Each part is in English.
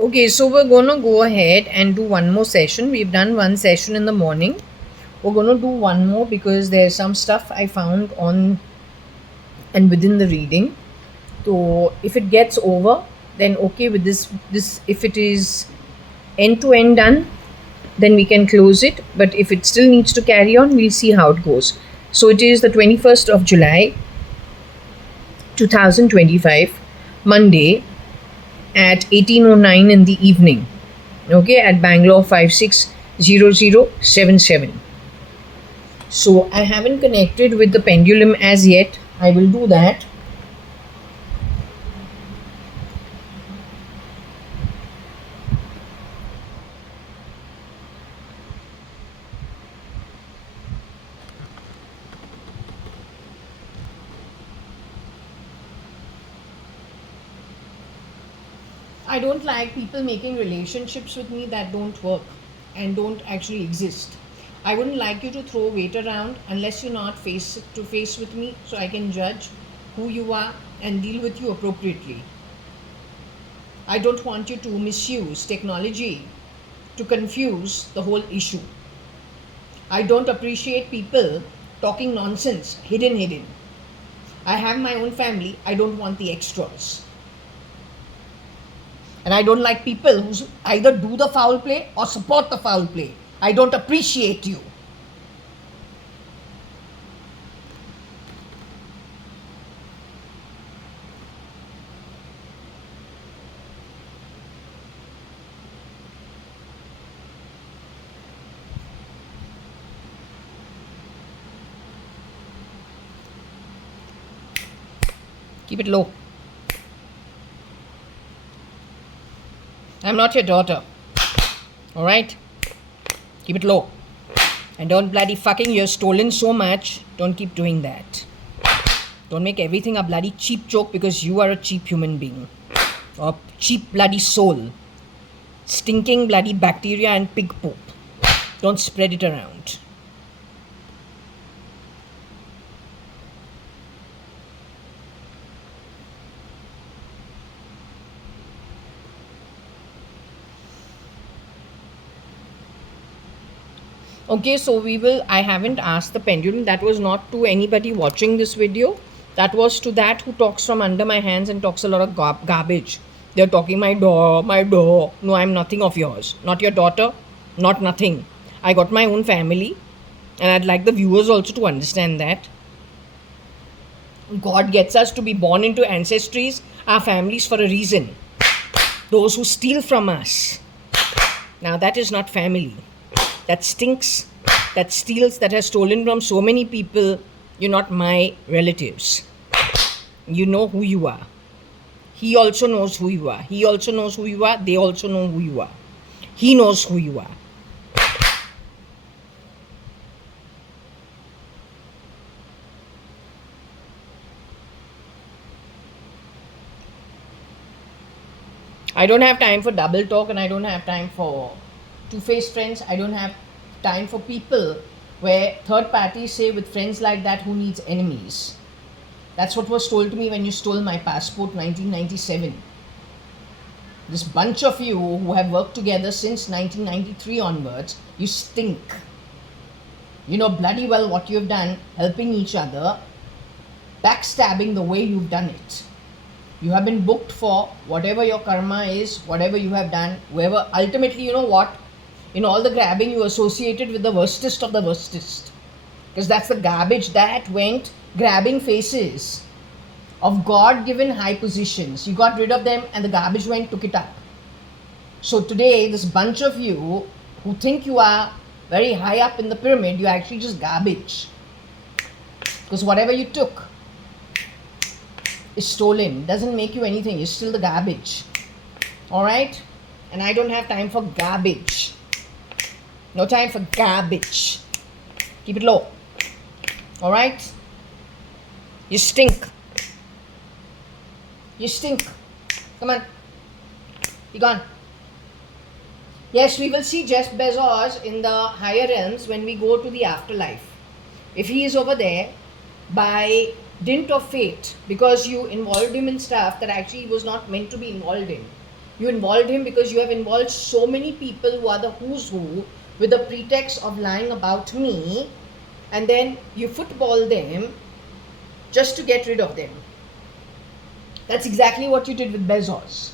Okay, so we're gonna go ahead and do one more session. We've done one session in the morning. We're gonna do one more because there's some stuff I found on and within the reading. So if it gets over, then okay with this if it is end to end done, then we can close it. But if it still needs to carry on, we'll see how it goes. So it is the 21st of July 2025, Monday at 18:09 in the evening. Okay, at Bangalore 560077. So I haven't connected with the pendulum as yet. I will do that. I don't like people making relationships with me that don't work and don't actually exist. I wouldn't like you to throw weight around unless you're not face to face with me so I can judge who you are and deal with you appropriately. I don't want you to misuse technology to confuse the whole issue. I don't appreciate people talking nonsense, hidden. I have my own family. I don't want the extras. And I don't like people who either do the foul play or support the foul play. I don't appreciate you. Keep it low. I'm not your daughter. Alright? Keep it low. And don't bloody fucking, you're stolen so much. Don't keep doing that. Don't make everything a bloody cheap joke because you are a cheap human being. Or cheap bloody soul. Stinking bloody bacteria and pig poop. Don't spread it around. Okay, so I haven't asked the pendulum. That was not to anybody watching this video. That was to that who talks from under my hands and talks a lot of garbage. They're talking my door, my door. No, I'm nothing of yours. Not your daughter, not nothing. I got my own family. And I'd like the viewers also to understand that. God gets us to be born into ancestries, our families for a reason. Those who steal from us. Now that is not family. That stinks, that steals, that has stolen from so many people. You're not my relatives. You know who you are. He also knows who you are. He also knows who you are. They also know who you are. He knows who you are. I don't have time for double talk and I don't have time for two-faced friends. I don't have time for people where third parties say with friends like that who needs enemies. That's what was told to me when you stole my passport 1997. This bunch of you who have worked together since 1993 onwards, you stink. You know bloody well what you've done, helping each other, backstabbing the way you've done it. You have been booked for whatever your karma is, whatever you have done, whoever. Ultimately, you know what? In all the grabbing, you associated with the worstest of the worstest. Because that's the garbage that went grabbing faces of God-given high positions. You got rid of them and the garbage went, took it up. So today, this bunch of you who think you are very high up in the pyramid, you're actually just garbage. Because whatever you took is stolen. Doesn't make you anything. You're still the garbage. Alright? And I don't have time for garbage. No time for garbage. Keep it low. Alright? You stink. You stink. Come on. Be gone. Yes, we will see Jeff Bezos in the higher realms when we go to the afterlife. If he is over there, by dint of fate, because you involved him in stuff that actually he was not meant to be involved in. You involved him because you have involved so many people who are the who's who with the pretext of lying about me, and then you football them just to get rid of them. That's exactly what you did with Bezos.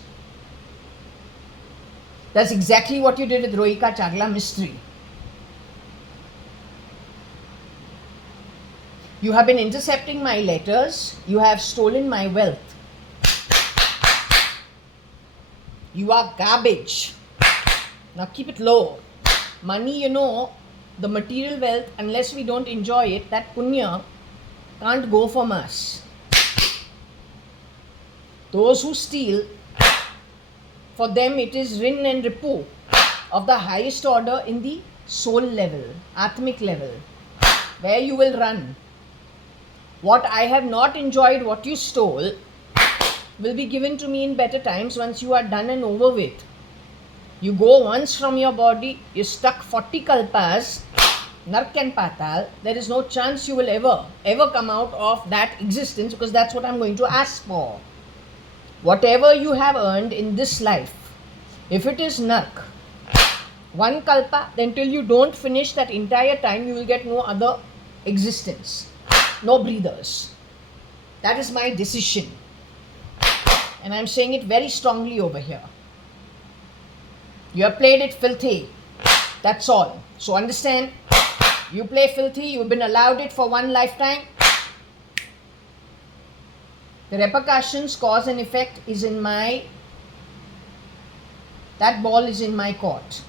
That's exactly what you did with Rohika Chagla Mystery. You have been intercepting my letters. You have stolen my wealth. You are garbage. Now keep it low. Money, you know, the material wealth, unless we don't enjoy it, that punya can't go from us. Those who steal, for them it is rin and ripu of the highest order in the soul level, atmic level, where you will run. What I have not enjoyed, what you stole, will be given to me in better times once you are done and over with. You go once from your body, you're stuck 40 kalpas, Nark and Patal. There is no chance you will ever come out of that existence, because that's what I'm going to ask for. Whatever you have earned in this life, if it is Nark, one kalpa, then till you don't finish that entire time, you will get no other existence, no breathers. That is my decision. And I'm saying it very strongly over here. You have played it filthy. That's all. So understand, you play filthy, you've been allowed it for one lifetime. The repercussions, cause and effect is in my, that ball is in my court.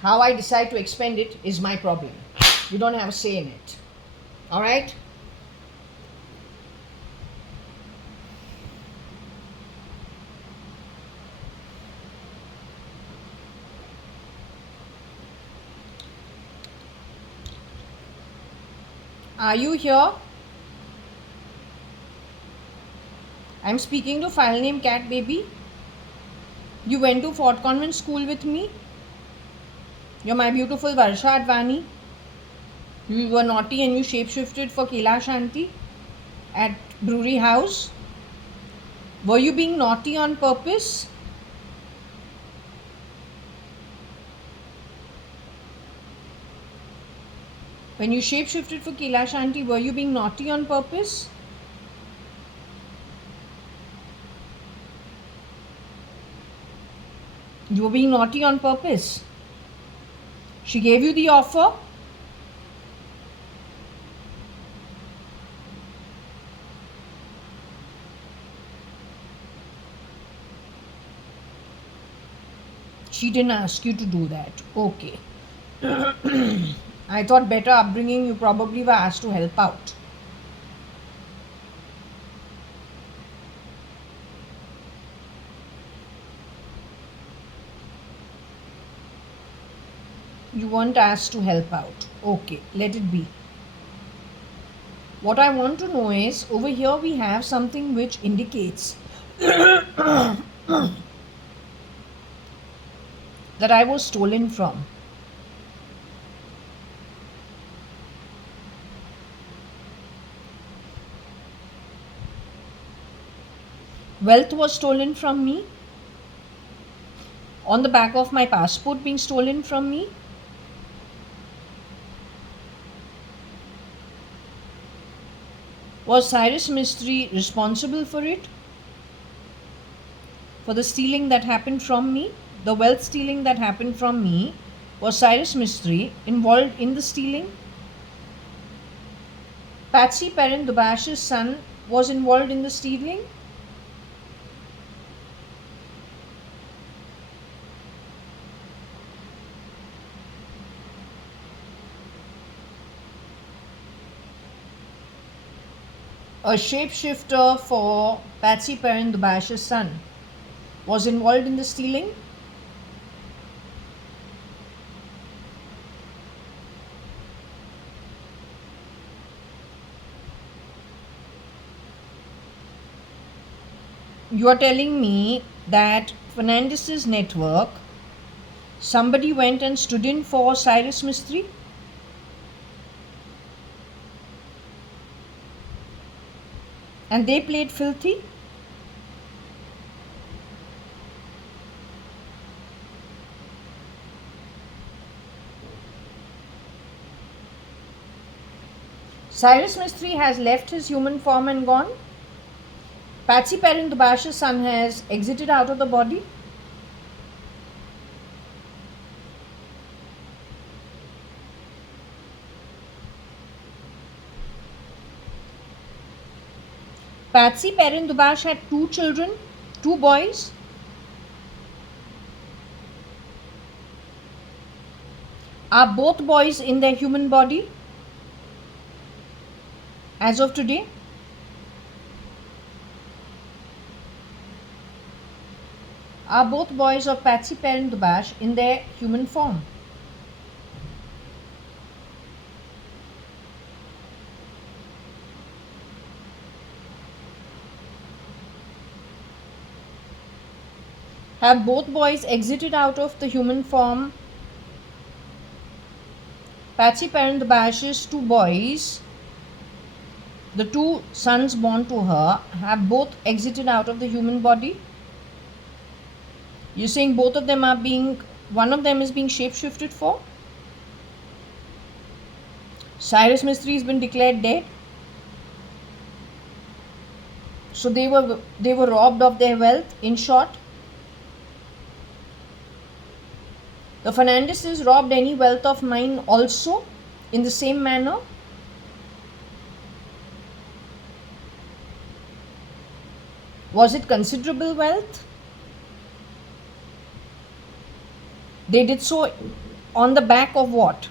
How I decide to expend it is my problem. You don't have a say in it. Alright? Are you here? I'm speaking to file name Cat Baby. You went to Fort Convent School with me. You're my beautiful JAYA.ADVANI. You were naughty and you shapeshifted for Kela Shanti at Brewery House. Were you being naughty on purpose? When you shapeshifted for Kela Shanti, were you being naughty on purpose? You were being naughty on purpose. She gave you the offer. She didn't ask you to do that. Okay. I thought better upbringing, you probably were asked to help out. You weren't asked to help out. Okay, let it be. What I want to know is, over here we have something which indicates that I was stolen from. Wealth was stolen from me. On the back of my passport being stolen from me. Was Cyrus Mystery responsible for it? For the stealing that happened from me? The wealth stealing that happened from me? Was Cyrus Mystery involved in the stealing? Patsy Perrin Dubash's son was involved in the stealing? A shapeshifter for Patsy Perrin Dubash's son was involved in the stealing? You are telling me that Fernandez's network, somebody went and stood in for Cyrus Mystery? And they played filthy? Cyrus Mistry has left his human form and gone. Patsy Perrin Dubash's son has exited out of the body. Patsy Perrin Dubash had 2 children, 2 boys. Are both boys in their human body as of today? Are both boys of Patsy Perrin Dubash in their human form? Have both boys exited out of the human form? Patsy Perrin Dubash's 2 boys, the 2 sons born to her, have both exited out of the human body? You're saying both of them are being, one of them is being shapeshifted for? Cyrus Mistry has been declared dead. So they were robbed of their wealth, in short. The Fernandezes robbed any wealth of mine also in the same manner. Was it considerable wealth? They did so on the back of what?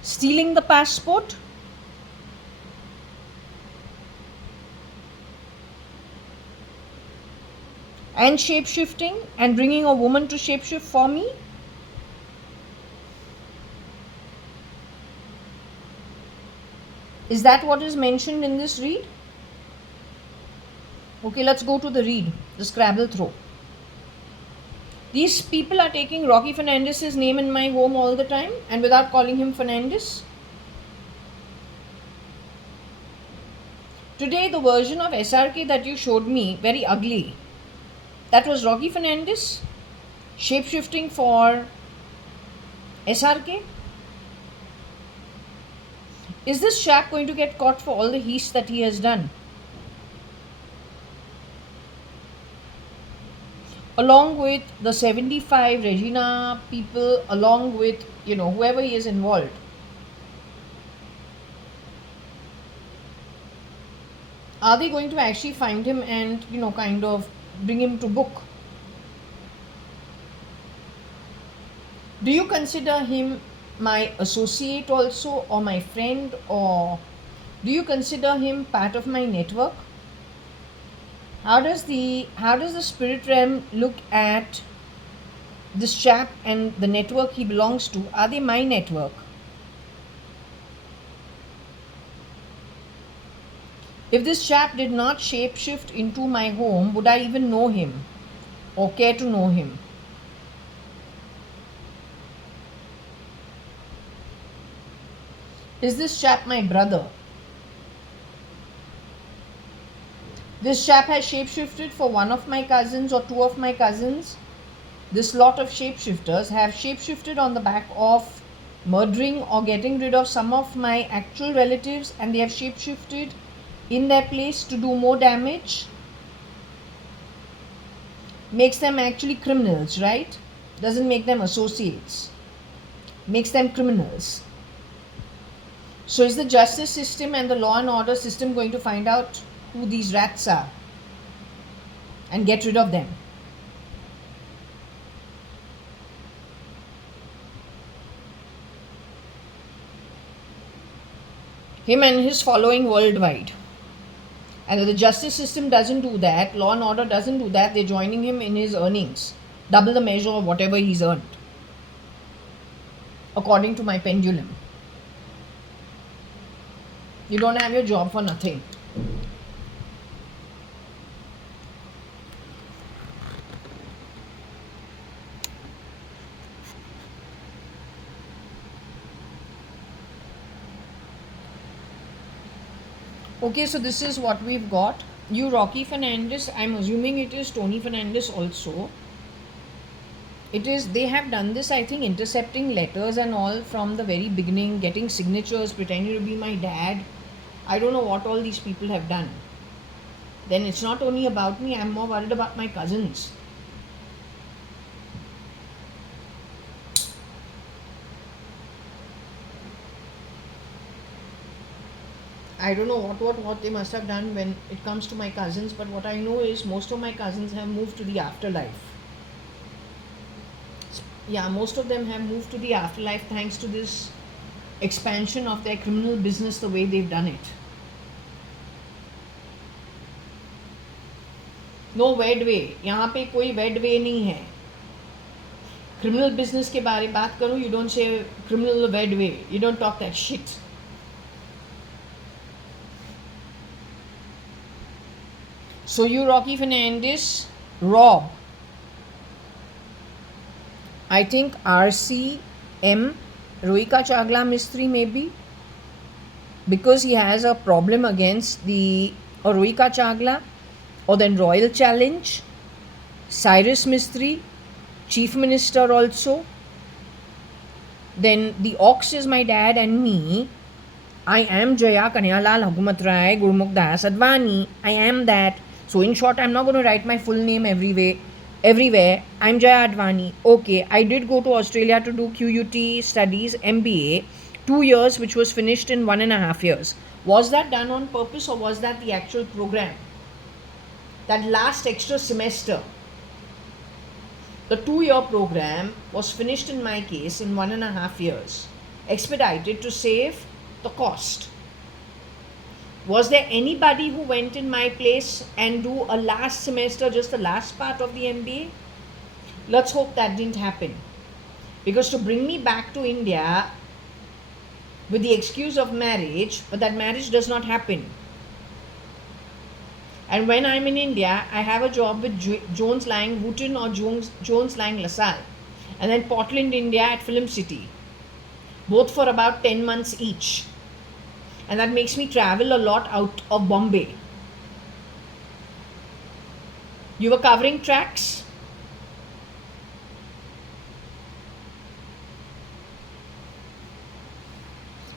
Stealing the passport? And shape-shifting and bringing a woman to shape-shift for me? Is that what is mentioned in this read? Okay, let's go to the read, the Scrabble throw. These people are taking Rocky Fernandez's name in my home all the time and without calling him Fernandez. Today, the version of SRK that you showed me, very ugly. That was Rocky Fernandez shape-shifting for SRK. Is this chap going to get caught for all the heist that he has done? Along with the 75 Regina people, along with, whoever he is involved. Are they going to actually find him and, kind of bring him to book? Do you consider him my associate also, or my friend, or do you consider him part of my network? How does the spirit realm look at this chap and the network he belongs to? Are they my network? If this chap did not shapeshift into my home, would I even know him or care to know him? Is this chap my brother? This chap has shapeshifted for one of my cousins or 2 of my cousins. This lot of shapeshifters have shapeshifted on the back of murdering or getting rid of some of my actual relatives, and they have shapeshifted in their place to do more damage. Makes them actually criminals, right? Doesn't make them associates. Makes them criminals. So is the justice system and the law and order system going to find out who these rats are and get rid of them? Him and his following worldwide. And if the justice system doesn't do that, law and order doesn't do that, they're joining him in his earnings. Double the measure of whatever he's earned. According to my pendulum. You don't have your job for nothing. Okay, so this is what we've got. You Rocky Fernandez, I'm assuming it is Tony Fernandez also. It is, they have done this, I think, intercepting letters and all from the very beginning, getting signatures, pretending to be my dad, I don't know what all these people have done. Then it's not only about me, I'm more worried about my cousins. I don't know what they must have done when it comes to my cousins, but what I know is most of my cousins have moved to the afterlife. Yeah, most of them have moved to the afterlife thanks to this expansion of their criminal business, the way they've done it. No वेड way, यहाँ पे कोई वेड वे नहीं है. Criminal business के बारे में बात करूँ, you don't say criminal wade way, you don't talk that shit. So you, Rocky Fernandez, Rob, I think RCM, Rohika Chagla Mistry maybe, because he has a problem against the Rohika Chagla, or then Royal Challenge, Cyrus Mistry, Chief Minister also. Then the Ox is my dad and me. I am Jaya Kanyalal Hukumat Rai Gurmukh Das Advani. I am that. So in short, I'm not going to write my full name everywhere. I'm JAYA.ADVANI. Okay, I did go to Australia to do QUT studies, MBA, 2 years, which was finished in 1.5 years. Was that done on purpose, or was that the actual program? That last extra semester, the 2-year program was finished in my case in 1.5 years, expedited to save the cost. Was there anybody who went in my place and do a last semester, just the last part of the MBA? Let's hope that didn't happen. Because to bring me back to India with the excuse of marriage, but that marriage does not happen. And when I'm in India, I have a job with Jones Lang Wooten or Jones Lang LaSalle. And then Portland, India at Film City. Both for about 10 months each. And that makes me travel a lot out of Bombay. You were covering tracks?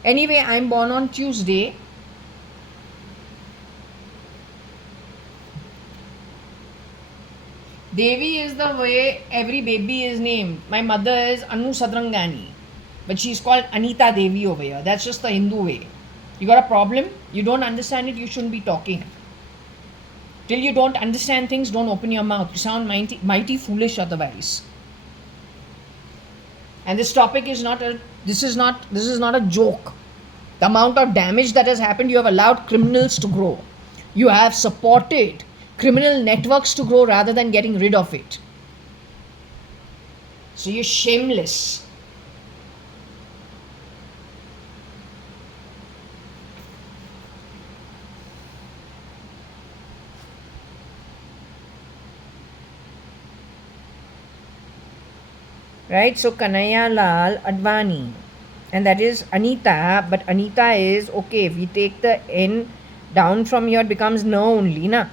Anyway, I'm born on Tuesday. Devi is the way every baby is named. My mother is Anu Sadrangani, but she's called Anita Devi over here. That's just the Hindu way. You got a problem? You don't understand it, you shouldn't be talking. Till you don't understand things, don't open your mouth. You sound mighty foolish otherwise. And this topic is not this is not a joke. The amount of damage that has happened, you have allowed criminals to grow. You have supported criminal networks to grow rather than getting rid of it. So you're shameless. Right, so Kanayalal Advani, and that is Anita, but Anita is, okay, if we take the N down from here, it becomes Na only, na?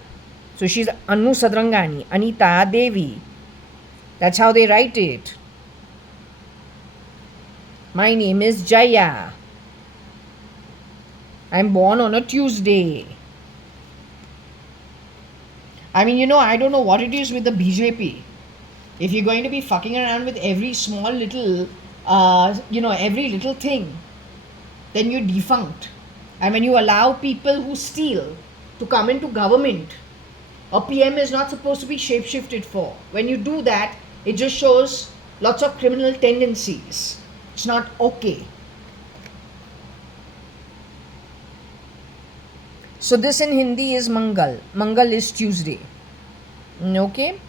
So she's Anu Sadrangani, Anita Devi. That's how they write it. My name is Jaya. I'm born on a Tuesday. I mean, I don't know what it is with the BJP. If you're going to be fucking around with every small little, every little thing, then you're defunct. And when you allow people who steal to come into government, a PM is not supposed to be shapeshifted for. When you do that, it just shows lots of criminal tendencies. It's not okay. So this in Hindi is Mangal. Mangal is Tuesday. Okay?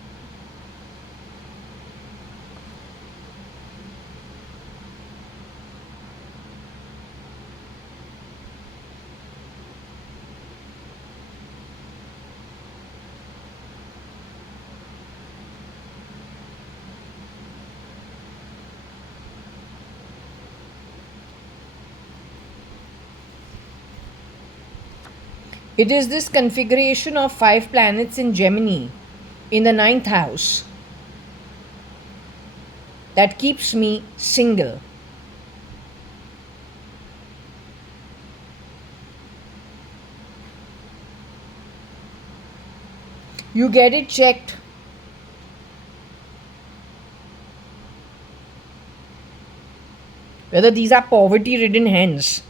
It is this configuration of 5 planets in Gemini in the 9th house that keeps me single. You get it checked. Whether these are poverty ridden hens.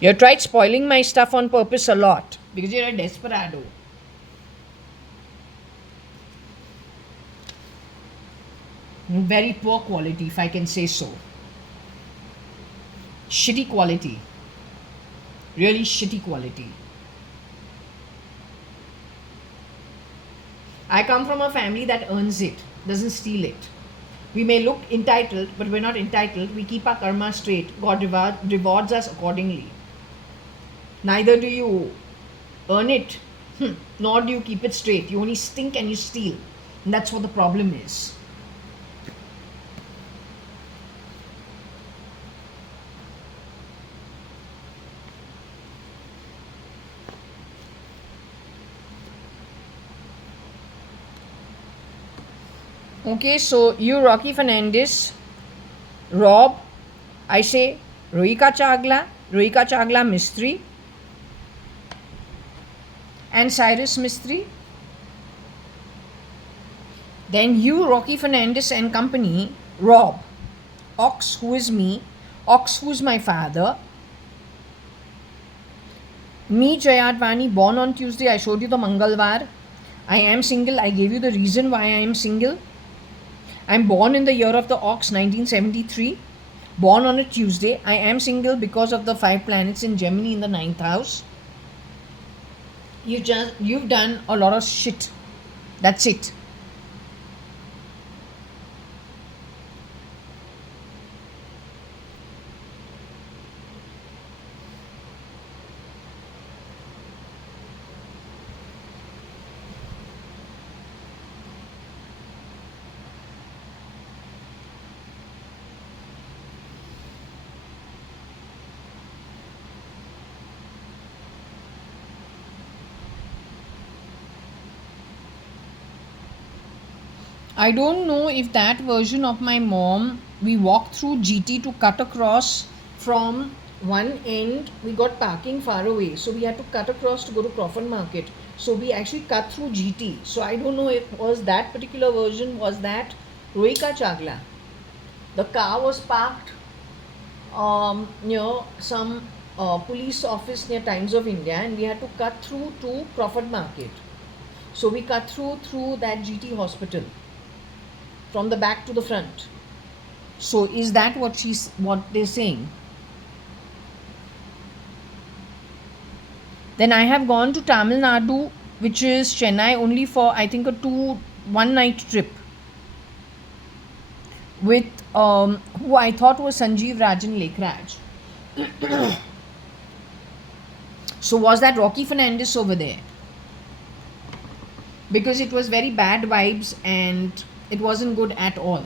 You tried spoiling my stuff on purpose a lot because you're a desperado. Very poor quality, if I can say so. Shitty quality. Really shitty quality. I come from a family that earns it, doesn't steal it. We may look entitled, but we're not entitled. We keep our karma straight. God rewards us accordingly. Neither do you earn it, nor do you keep it straight. You only stink and you steal. And that's what the problem is. Okay, so you, Rocky Fernandez, Rob, I say Rohika Chagla Mistry, and Cyrus Mistry. Then you, Rocky Fernandez and company, Rob, Ox, who is me, Ox, who is my father, me, JAYA.ADVANI, born on Tuesday. I showed you the Mangalvar. I am single. I gave you the reason why I am single. I'm born in the year of the Ox, 1973. Born on a Tuesday. I am single because of the 5 planets in Gemini in the 9th house. You've done a lot of shit. That's it. I don't know if that version of my mom, we walked through GT to cut across from one end. We got parking far away, so we had to cut across to go to Crawford Market. So we actually cut through GT. So I don't know if was that particular version, was that Rohika Chagla. The car was parked near some police office near Times of India, and we had to cut through to Crawford Market. So we cut through that GT hospital from the back to the front. So is that what they're saying? Then I have gone to Tamil Nadu, which is Chennai, only for I think a 1 night trip with who I thought was Sanjeev Rajan Lekhraj. So was that Rocky Fernandez over there? Because it was very bad vibes and it wasn't good at all.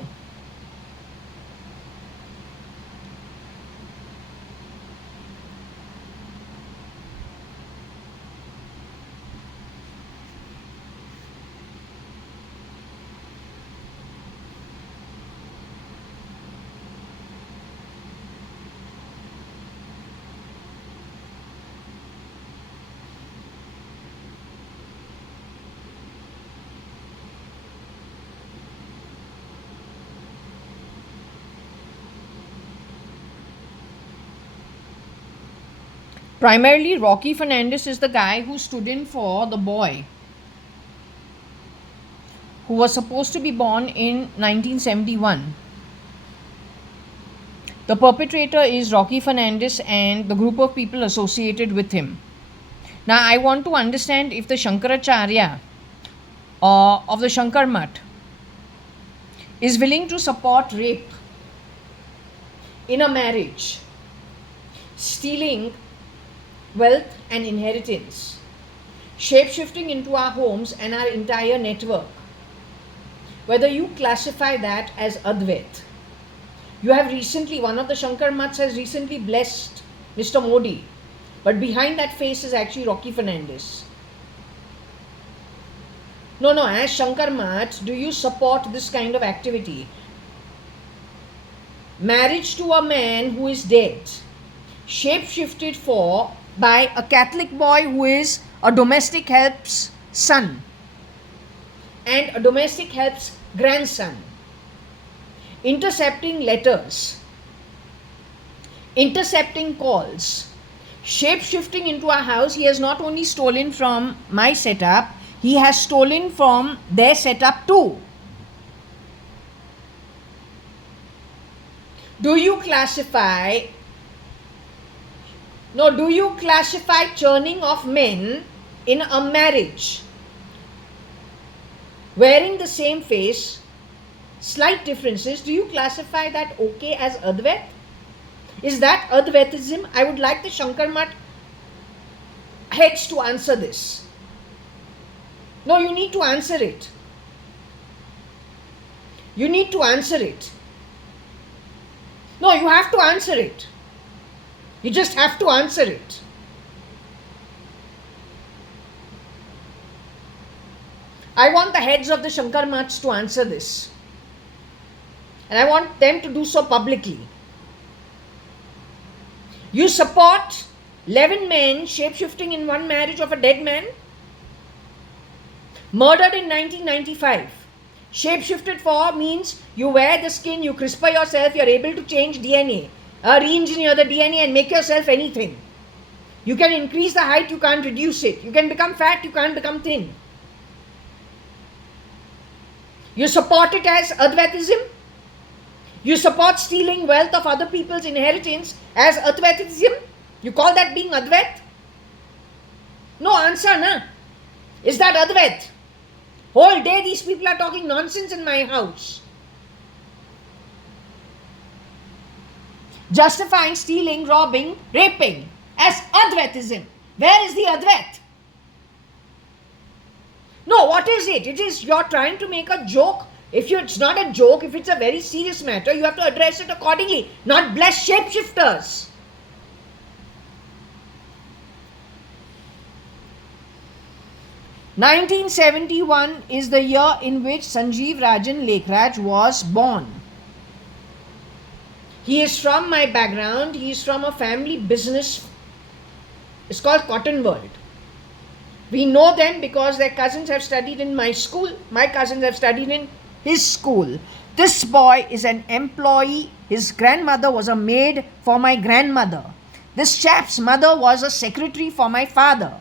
Primarily, Rocky Fernandez is the guy who stood in for the boy who was supposed to be born in 1971. The perpetrator is Rocky Fernandez and the group of people associated with him. Now, I want to understand if the Shankaracharya of the Shankar Mutt is willing to support rape in a marriage, stealing wealth and inheritance, shape-shifting into our homes and our entire network. Whether you classify that as Advait. You have recently, one of the Shankar Mutts has recently blessed Mr. Modi, but behind that face is actually Rocky Fernandez. No, as Shankar Mutt, do you support this kind of activity? Marriage to a man who is dead, shape-shifted for by a Catholic boy who is a domestic help's son and a domestic help's grandson, intercepting letters, intercepting calls, shape-shifting into our house. He has not only stolen from my setup, he has stolen from their setup too. Do you classify churning of men in a marriage, wearing the same face, slight differences, do you classify that okay as Advait? Is that Advaitism? I would like the Shankar Math heads to answer this. No, you need to answer it. You need to answer it. No, you have to answer it. You just have to answer it. I want the heads of the Shankar Maths to answer this. And I want them to do so publicly. You support 11 men shape-shifting in one marriage of a dead man? Murdered in 1995. Shape-shifted for means you wear the skin, you CRISPR yourself, you are able to change DNA, re-engineer the DNA and make yourself anything. You can increase the height, you can't reduce it. You can become fat, you can't become thin. You support it as Advaitism? You support stealing wealth of other people's inheritance as Advaitism? You call that being Advait? No answer, na? Is that Advait? Whole day these people are talking nonsense in my house. Justifying stealing, robbing, raping as Advaitism. Where is the Advait? No, what is it? It is you're trying to make a joke. It's not a joke, if it's a very serious matter, you have to address it accordingly, not bless shapeshifters. (1971) is the year in which Sanjeev Rajan Lekhraj was born. He is from my background. He is from a family business. It's called Cotton World. We know them because their cousins have studied in my school. My cousins have studied in his school. This boy is an employee. His grandmother was a maid for my grandmother. This chap's mother was a secretary for my father.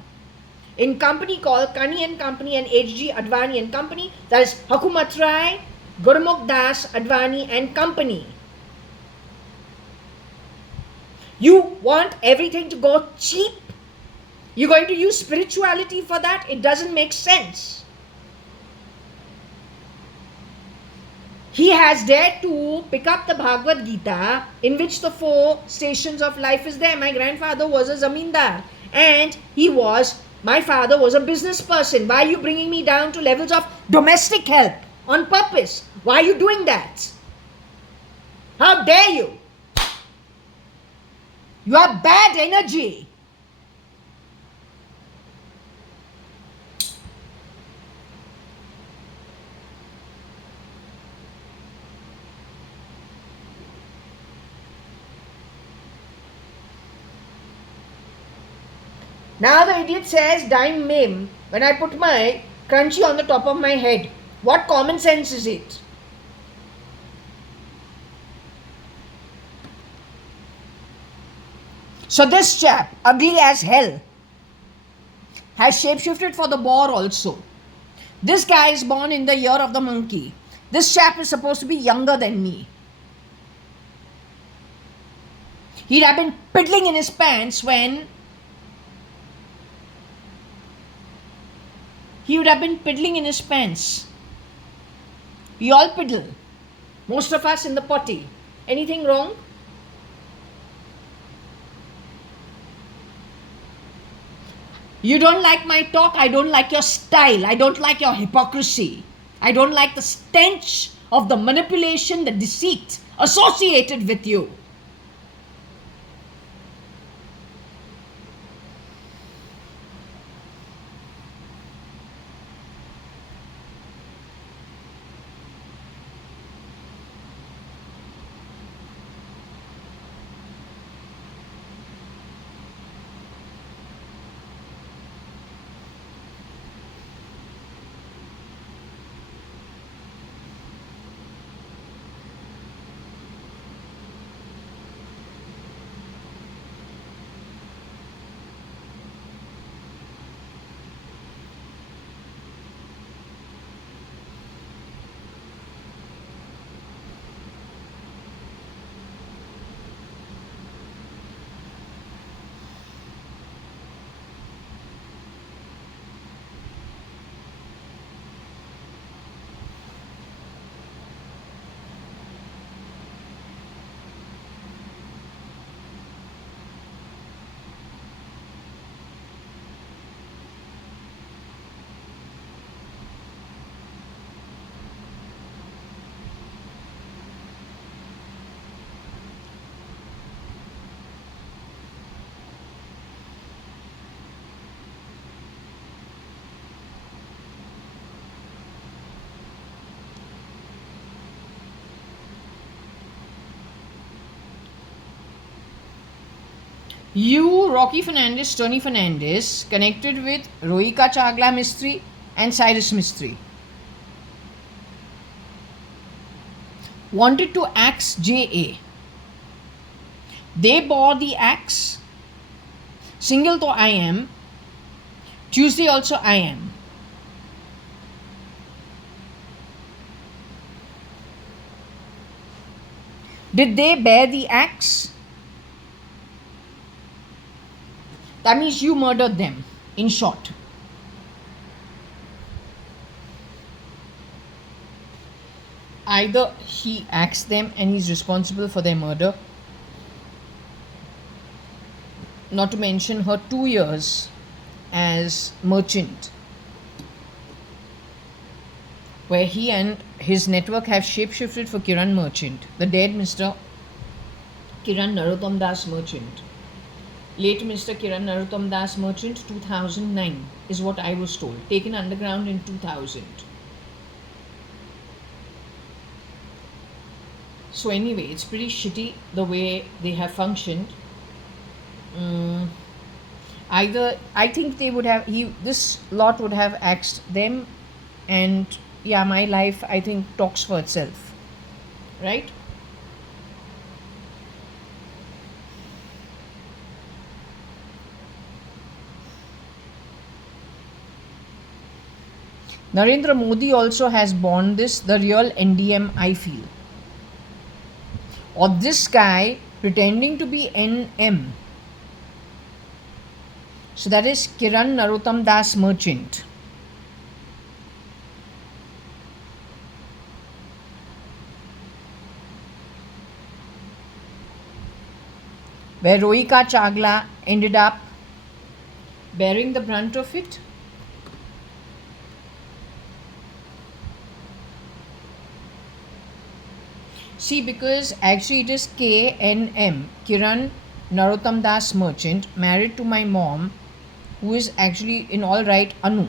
In company called Kani and Company and H.G. Advani and Company, that is Hukumat Rai, Gurmukh Das, Advani and Company. You want everything to go cheap? You're going to use spirituality for that? It doesn't make sense. He has dared to pick up the Bhagavad Gita, in which the 4 stations of life is there. My grandfather was a zamindar and my father was a business person. Why are you bringing me down to levels of domestic help on purpose? Why are you doing that? How dare you? You are bad energy. Now the idiot says, dime meme, when I put my crunchy on the top of my head. What common sense is it? So this chap, ugly as hell, has shapeshifted for the boar also. This guy is born in the year of the monkey. This chap is supposed to be younger than me. He'd have been piddling in his pants when he would have been piddling in his pants. We all piddle. Most of us in the potty. Anything wrong? You don't like my talk, I don't like your style, I don't like your hypocrisy. I don't like the stench of the manipulation, the deceit associated with you. You, Rocky Fernandez, Tony Fernandez, connected with Rohika Chagla Mistry and Cyrus Mistry, wanted to axe JA. They bore the axe. Single though I am, Tuesday also I am. Did they bear the axe? That means you murdered them, in short. Either he axed them and he's responsible for their murder, not to mention her 2 years as merchant, where he and his network have shapeshifted for Kiran Merchant, the dead Mr. Kiran Narottam Das Merchant. Late Mr. Kiran Narottam Das Merchant, 2009 is what I was told. Taken underground in 2000. So anyway, it's pretty shitty the way they have functioned. Either I think they would have this lot would have axed them, and yeah, my life I think talks for itself, right? Narendra Modi also has borne this, the real NDM, I feel. Or this guy pretending to be NM. So that is Kiran Narottam Das Merchant. Where Rohika Chagla ended up bearing the brunt of it. See, because actually it is KNM, Kiran Narottam Das Merchant, married to my mom, who is actually in all right Anu.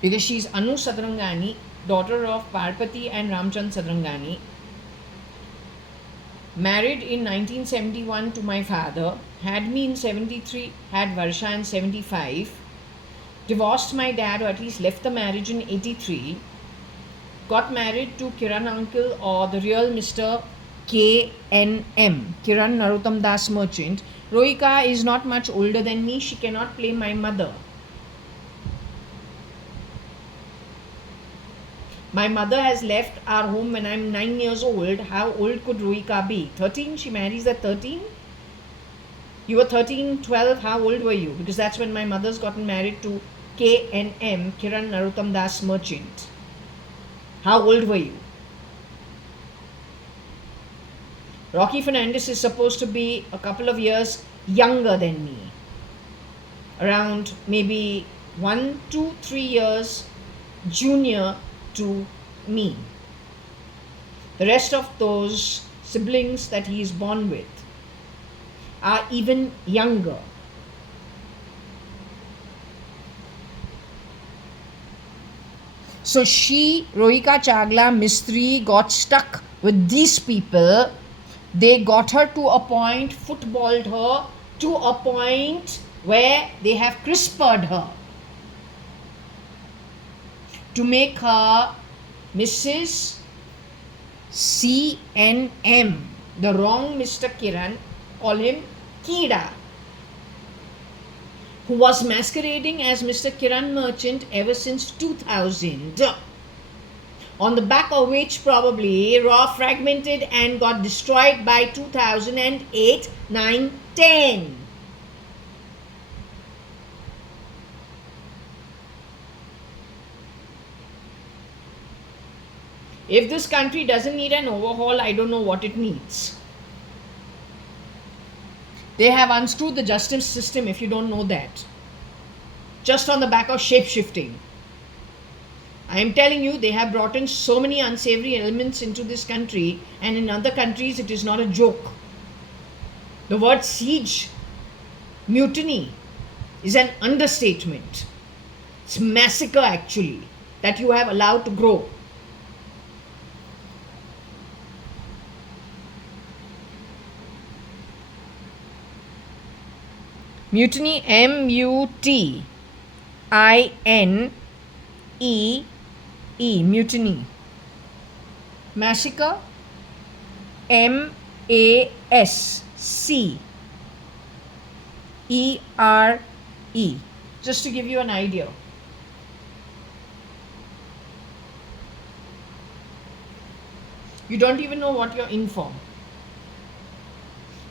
Because she is Anu Sadrangani, daughter of Parpati and Ramchand Sadrangani. Married in 1971 to my father, had me in 73, had Varsha in 75, divorced my dad, or at least left the marriage in 83, got married to Kiran uncle, or the real Mr. KNM, Kiran Narottam Das Merchant. Rohika is not much older than me. She cannot play my mother. My mother has left our home when I'm 9 years old. How old could Rohika be? 13? She marries at 13? You were 13, 12. How old were you? Because that's when my mother's gotten married to KNM, Kiran Narottam Das Merchant. How old were you? Rocky Fernandez is supposed to be a couple of years younger than me. Around maybe 1, 2, 3 years junior to me. The rest of those siblings that he is born with are even younger. So she, Rohika Chagla Mistry, got stuck with these people. They got her to a point, footballed her to a point where they have CRISPR'd her to make her Mrs. CNM. The wrong Mr. Kiran, call him Kida, who was masquerading as Mr. Kiran Merchant ever since 2000. On the back of which probably Raw fragmented and got destroyed by 2008, 9, 10. If this country doesn't need an overhaul, I don't know what it needs. They have unscrewed the justice system, if you don't know that. Just on the back of shape-shifting. I am telling you, they have brought in so many unsavory elements into this country, and in other countries it is not a joke. The word siege, mutiny, is an understatement. It's massacre actually, that you have allowed to grow. Mutiny, M-U-T-I-N-E-E, mutiny. Massacre, M-A-S-C-E-R-E. Just to give you an idea. You don't even know what you're in for.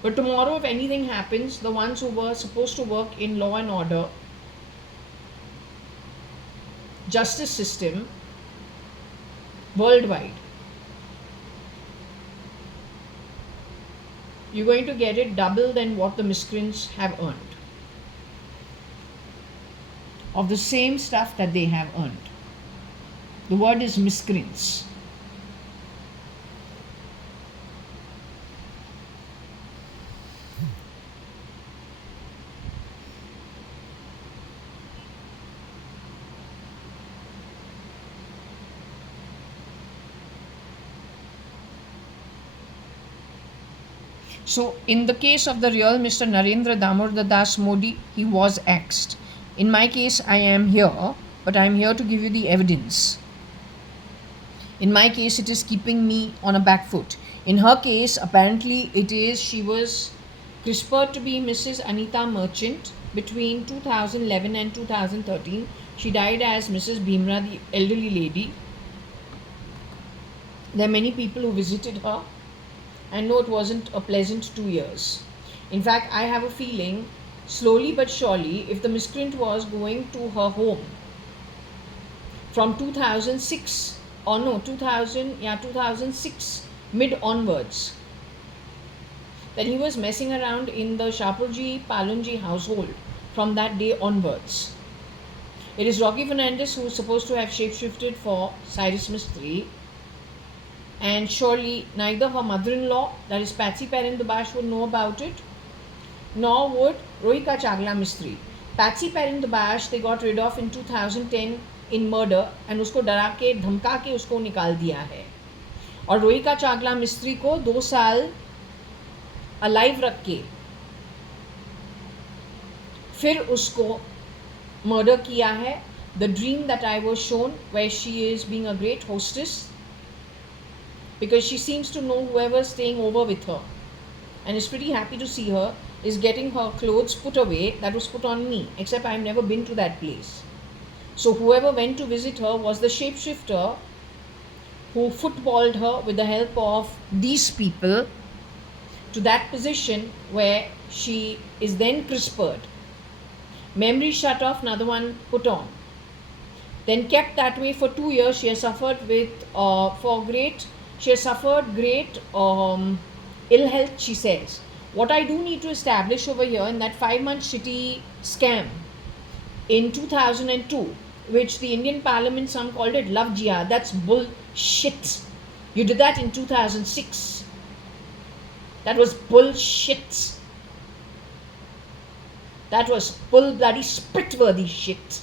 But tomorrow, if anything happens, the ones who were supposed to work in law and order, justice system, worldwide, you're going to get it double than what the miscreants have earned. Of the same stuff that they have earned. The word is miscreants. So, in the case of the real Mr. Narendra Damodar Das Modi, he was axed. In my case, I am here, but I am here to give you the evidence. In my case, it is keeping me on a back foot. In her case, apparently it is, she was CRISPR to be Mrs. Anita Merchant between 2011 and 2013. She died as Mrs. Bhimra, the elderly lady. There are many people who visited her. And no, it wasn't a pleasant 2 years. In fact, I have a feeling, slowly but surely, if the miscreant was going to her home from 2006, or no, 2006, mid onwards, that he was messing around in the Shapurji Palunji household from that day onwards. It is Rocky Fernandez who is supposed to have shapeshifted for Cyrus Mistry. And surely neither her mother-in-law, that is Patsy Perrin Dubash, would know about it, nor would Rohika Chagla Mistry. Patsy Perrin Dubash they got rid of in 2010 in murder and उसको डरा के धमका के उसको निकाल दिया है. और रोहिका चागला मिस्त्री को 2 साल अलाइव रख के फिर उसको मर्डर किया है. The dream that I was shown, where she is being a great hostess, because she seems to know whoever is staying over with her and is pretty happy to see her, is getting her clothes put away that was put on me, except I have never been to that place. So whoever went to visit her was the shapeshifter who footballed her with the help of these people to that position where she is then CRISPR'd. Memory shut off, another one put on. Then kept that way for 2 years. She has suffered She has suffered great ill health, she says. What I do need to establish over here, in that 5-month shitty scam in 2002, which the Indian Parliament, some called it love jihad, that's bullshit. You did that in 2006. That was bullshit. That was bull bloody spit-worthy shit.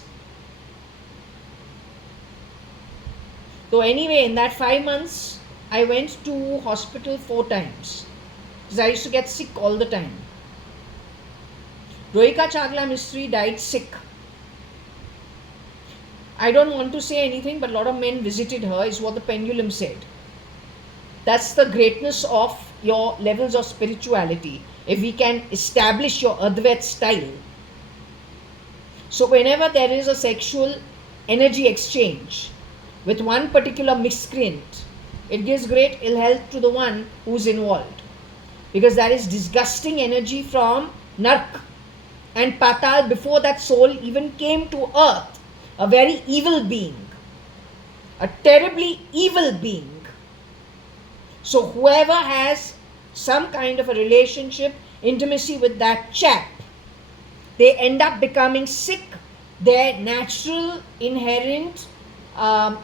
So anyway, in that 5 months, I went to hospital 4 times because I used to get sick all the time. Rohika Chagla Mistry died sick. I don't want to say anything, but a lot of men visited her, is what the pendulum said. That's the greatness of your levels of spirituality, if we can establish your Advait style. So whenever there is a sexual energy exchange with one particular miscreant, it gives great ill health to the one who's involved, because that is disgusting energy from Nark and Patal before that soul even came to earth. A very evil being, a terribly evil being. So whoever has some kind of a relationship, intimacy with that chap, they end up becoming sick. Their natural, inherent,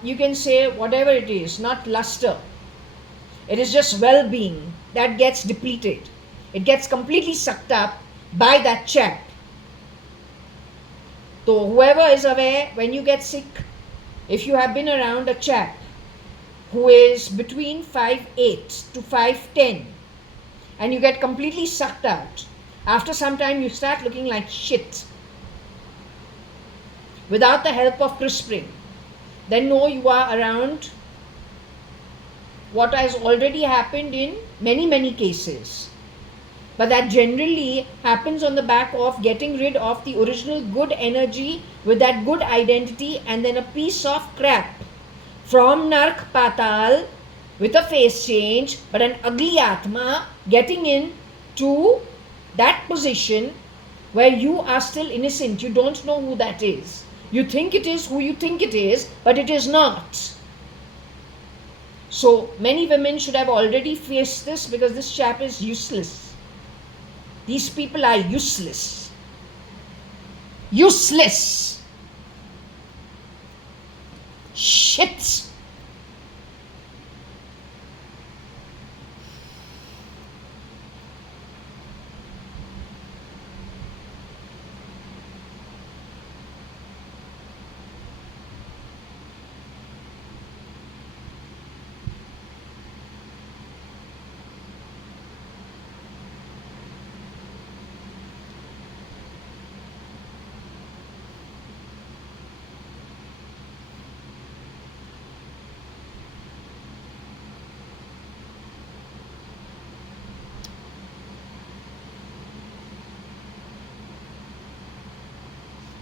you can say whatever it is, not luster, it is just well-being, that gets depleted. It gets completely sucked up by that chap. So whoever is aware, when you get sick, if you have been around a chap who is between 5'8" to 5'10", and you get completely sucked out, After some time, you start looking like shit without the help of crisping. Then know you are around what has already happened in many cases. But that generally happens on the back of getting rid of the original good energy with that good identity, and then a piece of crap from Nark Patal with a face change, but an ugly Atma getting in to that position where you are still innocent. You don't know who that is. You think it is who you think it is, but it is not. So many women should have already faced this, because this chap is useless. These people are useless. Useless. Shit.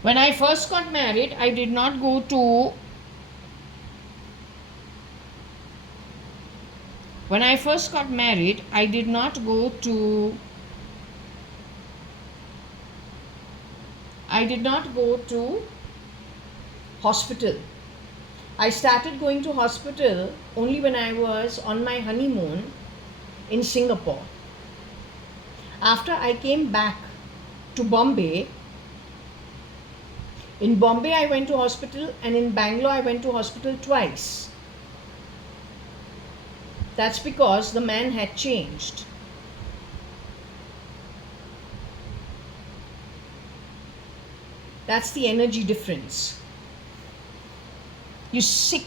When I first got married, I did not go to When I first got married, I did not go to hospital. I started going to hospital only when I was on my honeymoon in Singapore. After I came back to Bombay, in Bombay I went to hospital, and in Bangalore I went to hospital twice. That's because the man had changed. That's the energy difference. You sick.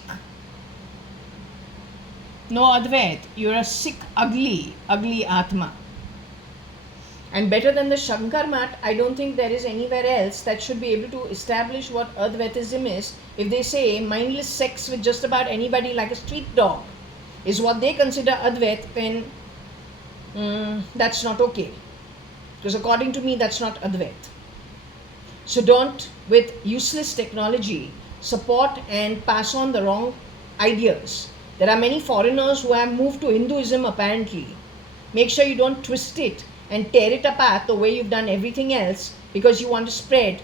No, Advait, you're a sick, ugly Atma. And better than the Shankar Mat, I don't think there is anywhere else that should be able to establish what Advaitism is. If they say mindless sex with just about anybody like a street dog is what they consider Advait, then that's not okay. Because according to me, that's not Advait. So don't, with useless technology, support and pass on the wrong ideas. There are many foreigners who have moved to Hinduism apparently. Make sure you don't twist it and tear it apart the way you've done everything else, because you want to spread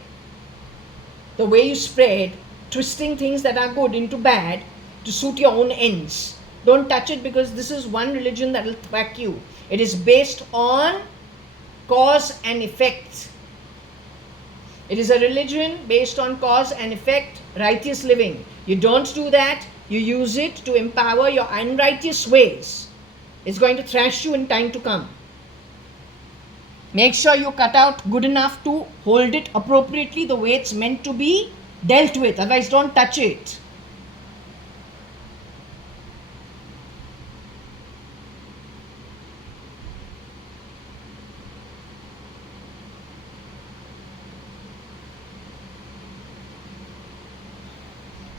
the way you spread, twisting things that are good into bad to suit your own ends. Don't touch it, because this is one religion that will thwack you. It is based on cause and effect. It is a religion based on cause and effect, righteous living. You don't do that, you use it to empower your unrighteous ways. It's going to thrash you in time to come. Make sure you cut out good enough to hold it appropriately the way it's meant to be dealt with. Otherwise, don't touch it.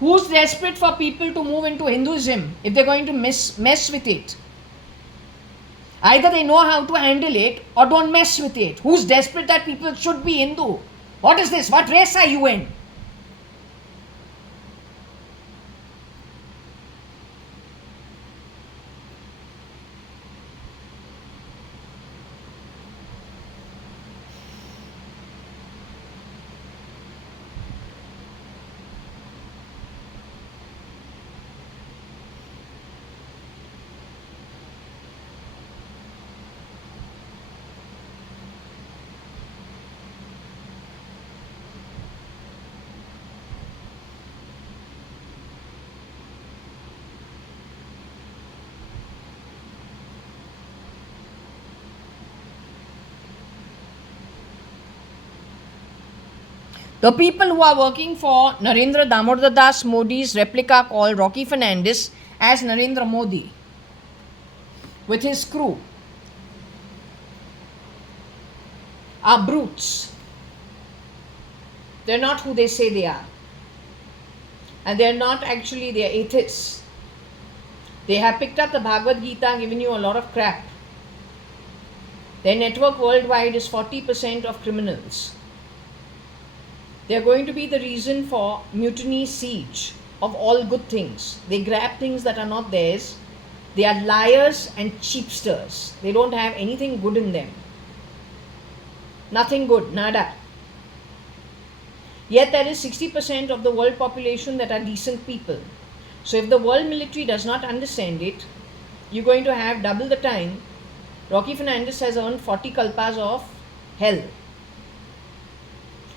Who's desperate for people to move into Hinduism if they're going to mess with it? Either they know how to handle it or don't mess with it. Who's desperate that people should be Hindu? What is this? What race are you in? The people who are working for Narendra Damodar Das Modi's replica called Rocky Fernandez as Narendra Modi with his crew. are brutes. They're not who they say they are. And they're not actually, they're atheists. They have picked up the Bhagavad Gita, given you a lot of crap. Their network worldwide is 40% of criminals. They're going to be the reason for mutiny, siege of all good things. They grab things that are not theirs. They are liars and cheapsters. They don't have anything good in them. Nothing good, nada. Yet there is 60% of the world population that are decent people. So if the world military does not understand it, you're going to have double the time. Rocky Fernandez has earned 40 kalpas of hell.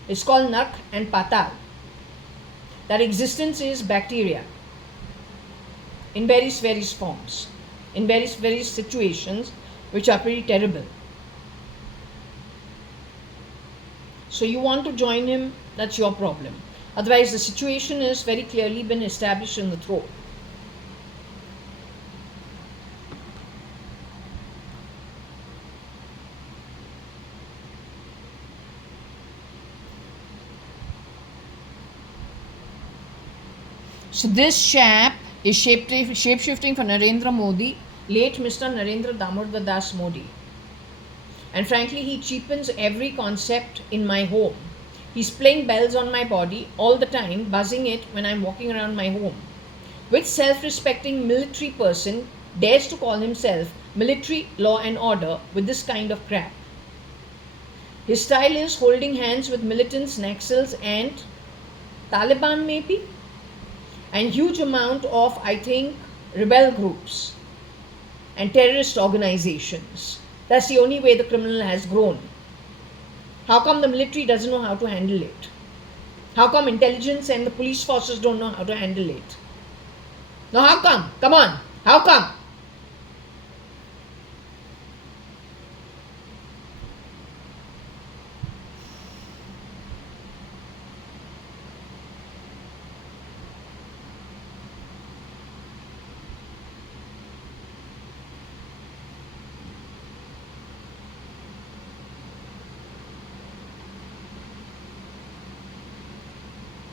It's called Nark and Patal. That existence is bacteria in various forms, in various situations which are pretty terrible. So you want to join him, that's your problem. Otherwise, the situation is very clearly been established in the throat. So this chap is shape-shifting for Narendra Modi, late Mr. Narendra Damodar Das Modi. And frankly, he cheapens every concept in my home. He's playing bells on my body all the time, buzzing it when I'm walking around my home. Which self-respecting military person dares to call himself military law and order with this kind of crap? His style is holding hands with militants, Naxals and Taliban maybe, and huge amount of, I think, rebel groups and terrorist organizations. That's the only way the criminal has grown. How come the military doesn't know how to handle it? How come intelligence and the police forces don't know how to handle it? Now how come? Come on, how come?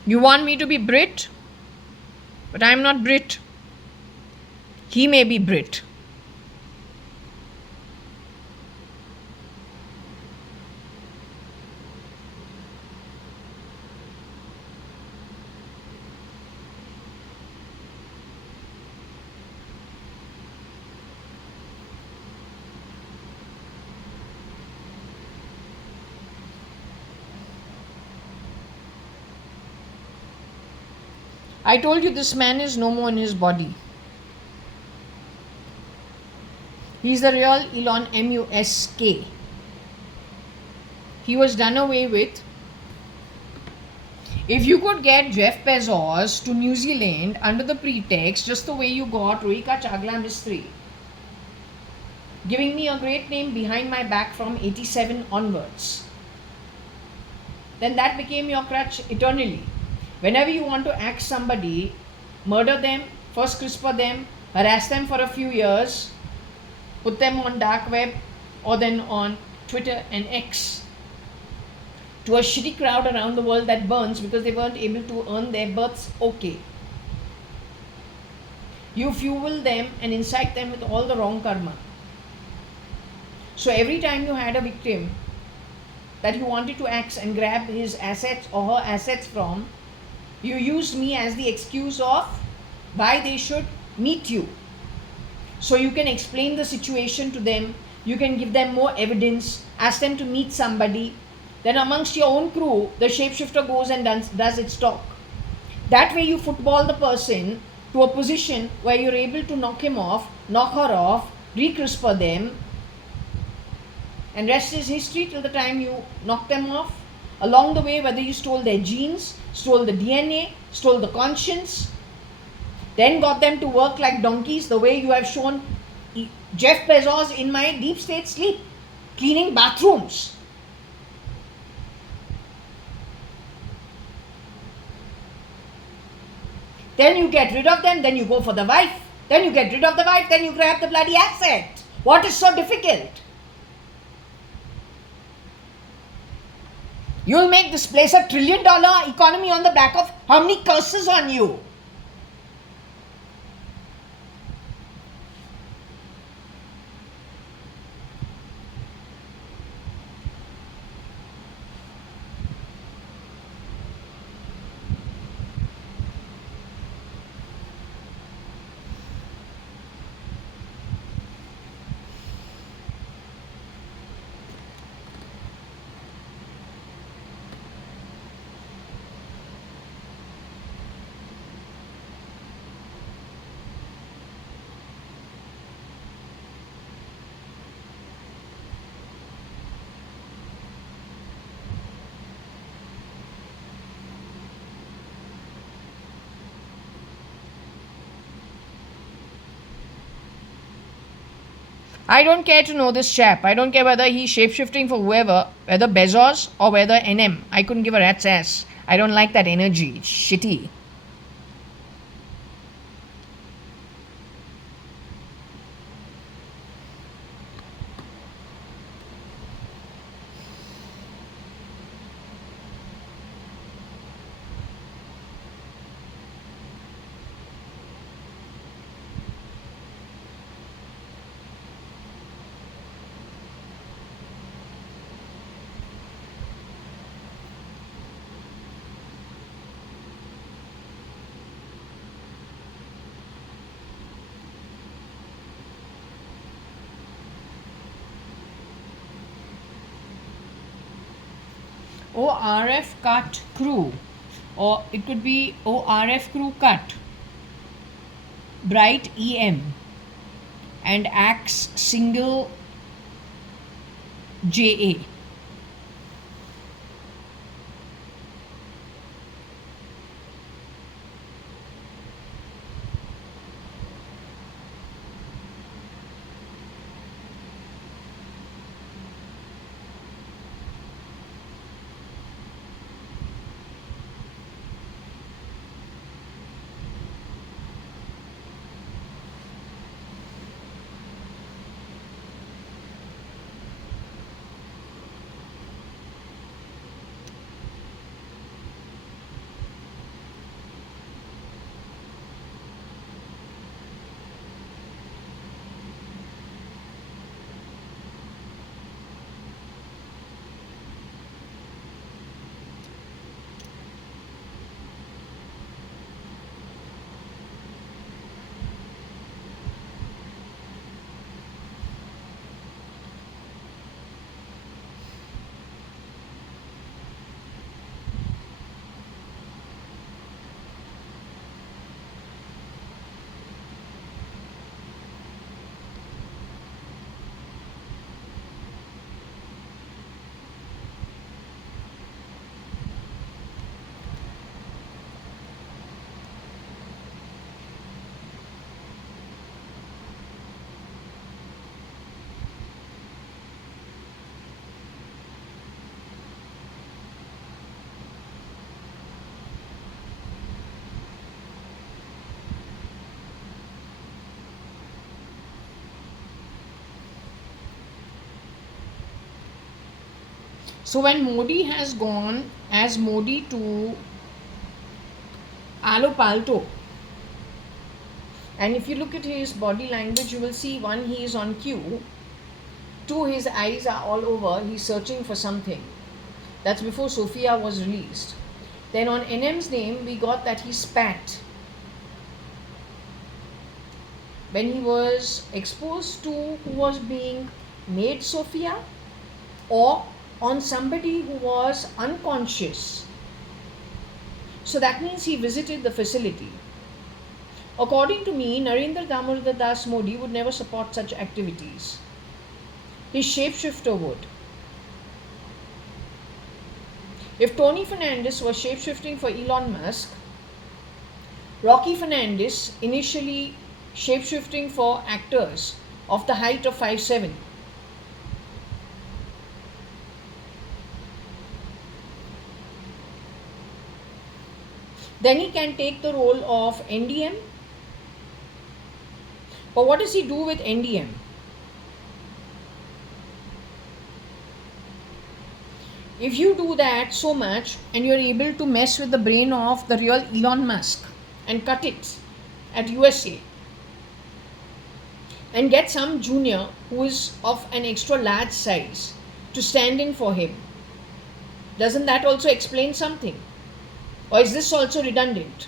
You want me to be Brit? But I'm not Brit. He may be Brit. I told you this man is no more in his body. He's the real Elon Musk. He was done away with. If you could get Jeff Bezos to New Zealand under the pretext, just the way you got Rohika Chagla Mistry, giving me a great name behind my back from 87 onwards, then that became your crutch eternally. Whenever you want to axe somebody, murder them, first CRISPR them, harass them for a few years, put them on dark web or then on Twitter and X to a shitty crowd around the world that burns because they weren't able to earn their berths, okay. You fuel them and incite them with all the wrong karma. So every time you had a victim that you wanted to axe and grab his assets or her assets from, you used me as the excuse of why they should meet you. So you can explain the situation to them, you can give them more evidence, ask them to meet somebody. Then amongst your own crew, the shapeshifter goes and does its talk. That way you football the person to a position where you're able to knock him off, knock her off, re-CRISPR them, and rest is history till the time you knock them off. Along the way, whether you stole their genes, stole the DNA, stole the conscience, then got them to work like donkeys the way you have shown Jeff Bezos in my deep state sleep, cleaning bathrooms. Then you get rid of them, then you go for the wife. Then you get rid of the wife, then you grab the bloody asset. What is so difficult? You'll make this place a $1 trillion economy on the back of how many curses on you? I don't care to know this chap. I don't care whether he's shapeshifting for whoever, whether Bezos or whether NM. I couldn't give a rat's ass. I don't like that energy. It's shitty. ORF cut crew, or it could be ORF crew cut, bright EM, and axe single JA. So when Modi has gone as Modi to Alo Palto, and if you look at his body language, you will see, one, he is on cue, two, his eyes are all over, he's searching for something. That's before Sophia was released. Then on NM's name, we got that he spat when he was exposed to who was being made Sophia, or on somebody who was unconscious. So that means he visited the facility. According to me, Narendra Damodar Das Modi would never support such activities. His shapeshifter would. If Tony Fernandez was shapeshifting for Elon Musk, Rocky Fernandez initially shapeshifting for actors of the height of 5'7". Then he can take the role of NDM. But what does he do with NDM? If you do that so much and you're able to mess with the brain of the real Elon Musk and cut it at USA and get some junior who is of an extra large size to stand in for him, doesn't that also explain something? Or is this also redundant?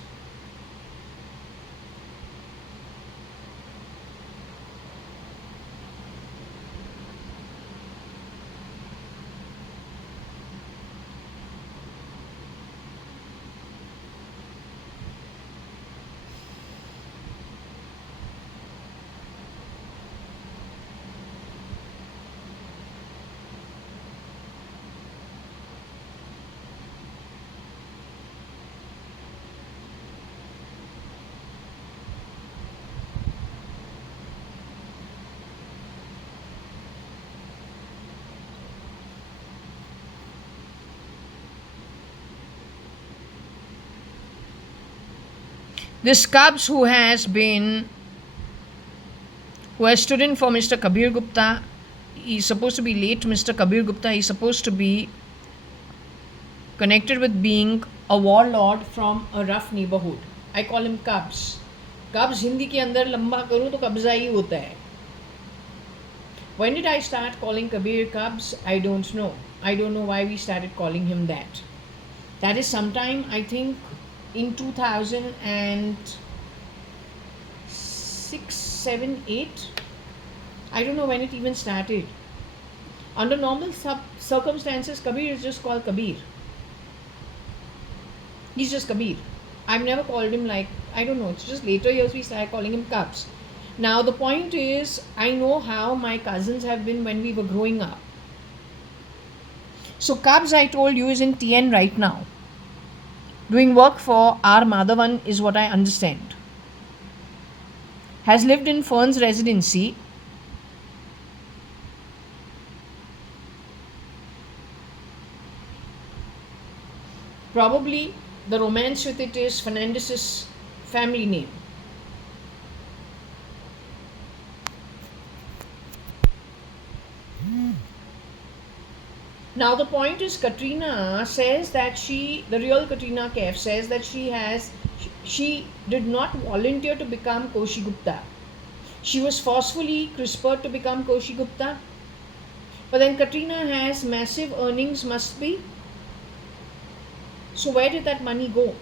This Cubs who has stood in for Mr. Kabir Gupta, he's supposed to be late. Mr. Kabir Gupta, he's supposed to be connected with being a warlord from a rough neighborhood. I call him Cubs. Cubs Hindi के अंदर लंबा करूँ तो कब्जा ही होता है. When did I start calling Kabir Cubs? I don't know. I don't know why we started calling him that. That is sometime, I think, in 2006, 7, 8. I don't know when it even started. Under normal circumstances, Kabir is just called Kabir. He's just Kabir. I've never called him like, I don't know, it's just later years we started calling him Cubs. Now the point is, I know how my cousins have been when we were growing up. So Cubs, I told you, is in TN right now. Doing work for R. Madhavan is what I understand. Has lived in Fern's residency. Probably the romance with it is Fernandez's family name. Now the point is, Katrina says that the real Katrina Kaif says that she did not volunteer to become Koshi Gupta. She was forcefully CRISPR'd to become Koshi Gupta. But then Katrina has massive earnings, must be. So where did that money go?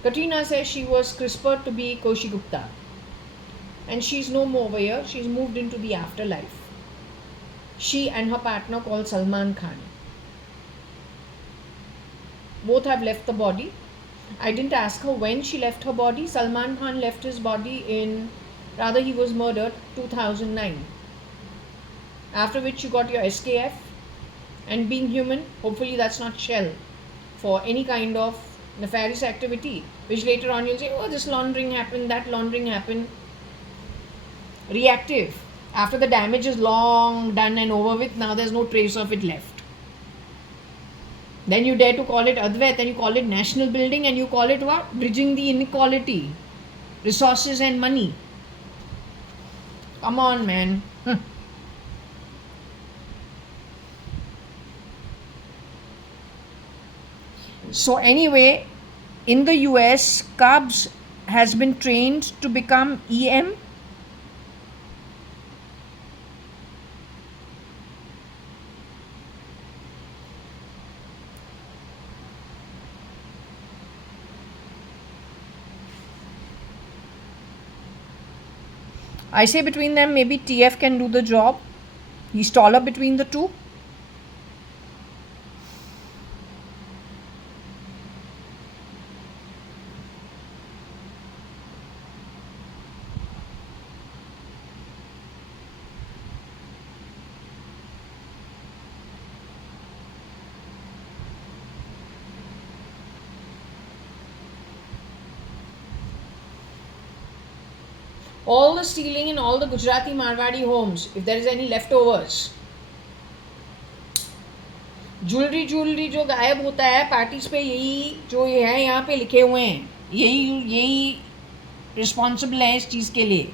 Katrina says she was CRISPR'd to be Koshi Gupta. And she's no more over here. She's moved into the afterlife. She and her partner called Salman Khan. Both have left the body. I didn't ask her when she left her body. Salman Khan left his body he was murdered 2009. After which you got your SKF. And being human, hopefully that's not shell for any kind of nefarious activity, which later on you'll say, oh, this laundering happened, that laundering happened. Reactive. After the damage is long done and over with, now there's no trace of it left. Then you dare to call it Advait, and you call it national building, and you call it what? Bridging the inequality, resources and money. Come on, man. So anyway, in the US, Cubs has been trained to become EM. I say between them, maybe TF can do the job. He's taller between the two. All the stealing in all the Gujarati Marwadi homes, if there is any leftovers. Jewellery जो गायब होता है parties पे, यही जो है यहाँ पे लिखे हुए हैं, यही रिस्पॉन्सिबल है इस चीज़ के लिए.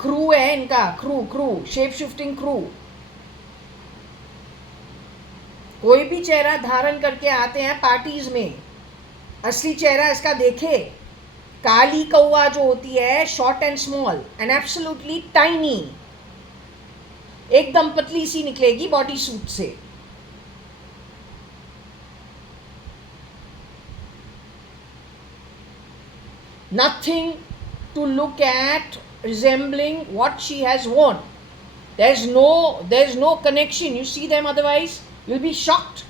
क्रू है इनका, क्रू शेप शिफ्टिंग क्रू. कोई भी चेहरा धारण करके आते हैं पार्टीज में, असली चेहरा इसका देखे. काली कौवा जो होती है, short and small and absolutely tiny, एकदम पतली सी निकलेगी बॉडी सूट से. Nothing to look at resembling what she has worn. There's no connection. You see them, otherwise you'll be shocked.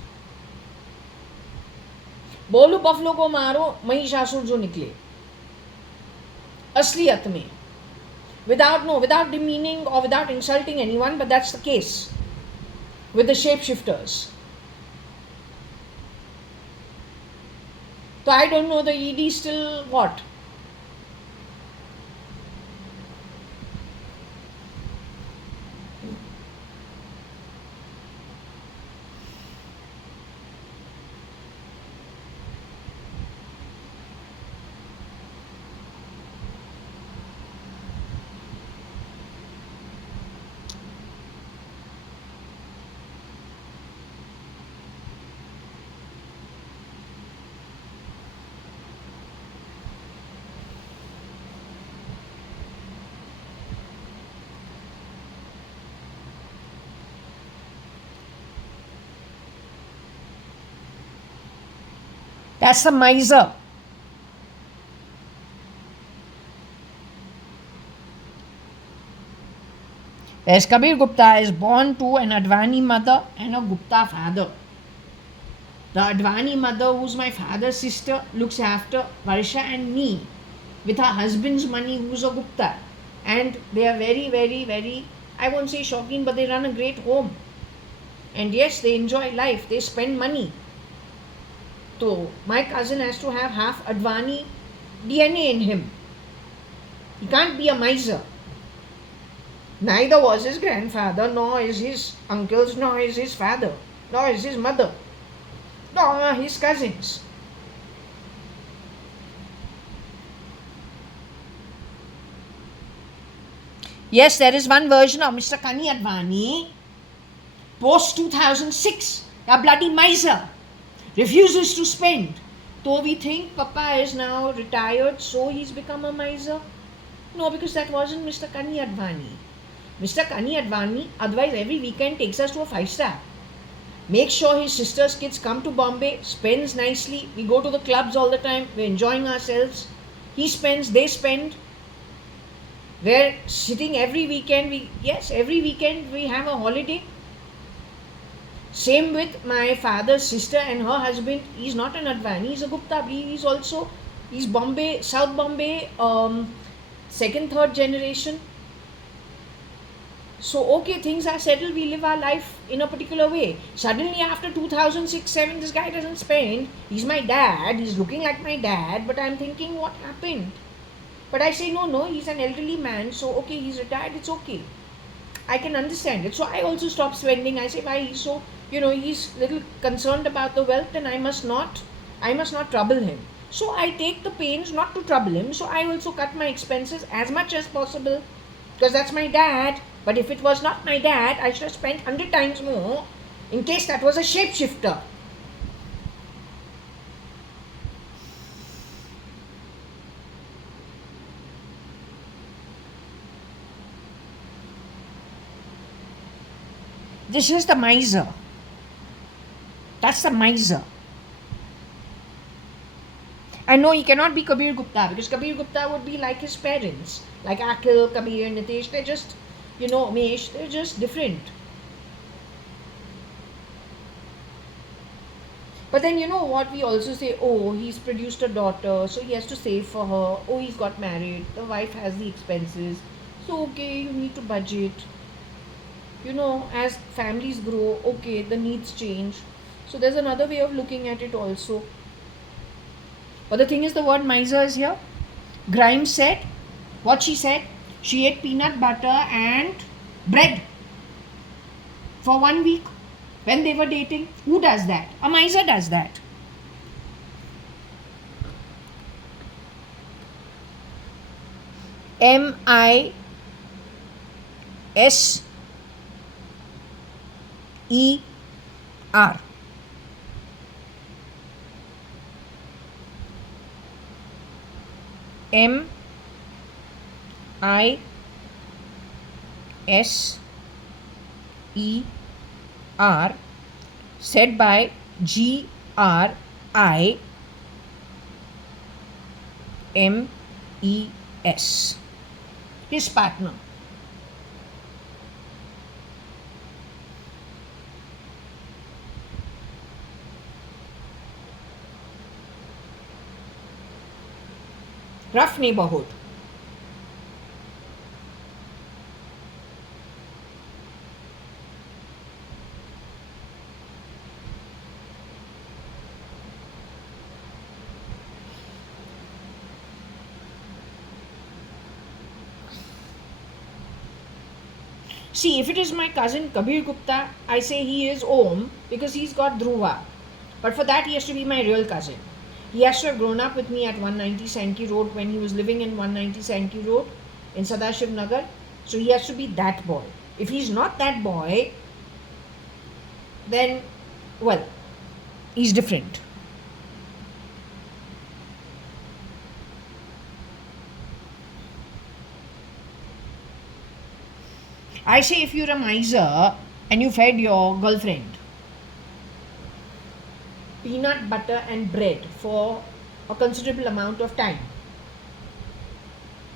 बोलू बफलो को मारो, महिषासुर जो निकले असलियत में, without demeaning or without insulting anyone, but that's the case with the shapeshifters. So I don't know, the ED still what? That's the miser. As Kabir Gupta is born to an Advani mother and a Gupta father. The Advani mother, who's my father's sister, looks after Varsha and me with her husband's money, who's a Gupta. And they are very, very, very, I won't say shocking, but they run a great home. And yes, they enjoy life, they spend money. So my cousin has to have half Advani DNA in him. He can't be a miser. Neither was his grandfather, nor is his uncles, nor is his father, nor is his mother, nor are his cousins. Yes, there is one version of Mr. Kani Advani, post 2006, a bloody miser, refuses to spend. So we think Papa is now retired, so he's become a miser. No, because that wasn't Mr. Kani Advani. Mr. Kani Advani, otherwise every weekend takes us to a 5-star. Makes sure his sister's kids come to Bombay, spends nicely. We go to the clubs all the time, we're enjoying ourselves. He spends, they spend. We're sitting every weekend, every weekend we have a holiday. Same with my father's sister and her husband. He's not an Advani, he's a Gupta. He's Bombay, South Bombay, second, third generation. So okay, things are settled, we live our life in a particular way. Suddenly after 2006-7, this guy doesn't spend. He's my dad, he's looking like my dad, but I'm thinking, what happened? But I say, no, he's an elderly man, so okay, he's retired, it's okay. I can understand it. So I also stop spending. I say, why he's so, he's little concerned about the wealth, and I must not trouble him. So I take the pains not to trouble him. So I also cut my expenses as much as possible, because that's my dad. But if it was not my dad, I should have spent 100 times more in case that was a shapeshifter. This is the miser. That's the miser. I know he cannot be Kabir Gupta, because Kabir Gupta would be like his parents, like Akhil, Kabir, Nitesh. They're just, Mesh, they're just different. But then what we also say, oh, he's produced a daughter, so he has to save for her. Oh, he's got married, the wife has the expenses. So okay, you need to budget. As families grow, okay, the needs change. So there's another way of looking at it also. But the thing is, the word miser is here. Grimes said, what she said, she ate peanut butter and bread for 1 week when they were dating. Who does that? A miser does that. MISER. MISER, said by GRIMES, his partner. Rough neighborhood. See, if it is my cousin Kabir Gupta, I say he is Om because he's got Dhruva. But for that, he has to be my real cousin. He has to have grown up with me at 190 Sankey Road when he was living in 190 Sankey Road in Sadashiv Nagar. So he has to be that boy. If he's not that boy, then, well, he's different. I say if you're a miser and you fed your girlfriend peanut butter and bread for a considerable amount of time,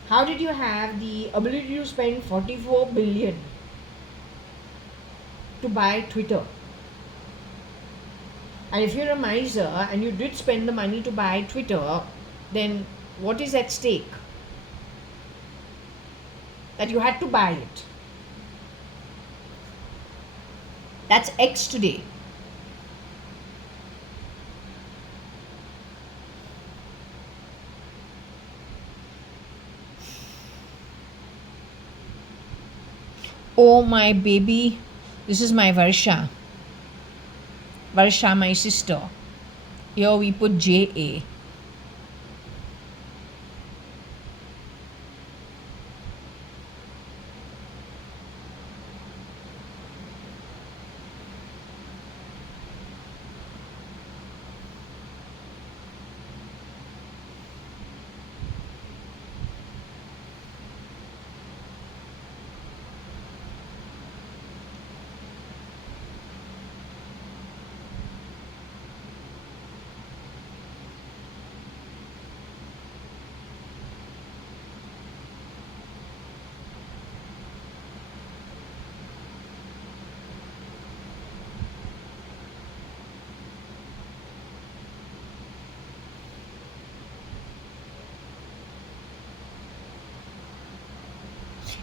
how did you have the ability to spend 44 billion to buy Twitter? And if you're a miser and you did spend the money to buy Twitter, then what is at stake? That you had to buy it. That's X today. Oh, my baby. This is my Varsha. Varsha, my sister. Here we put JA.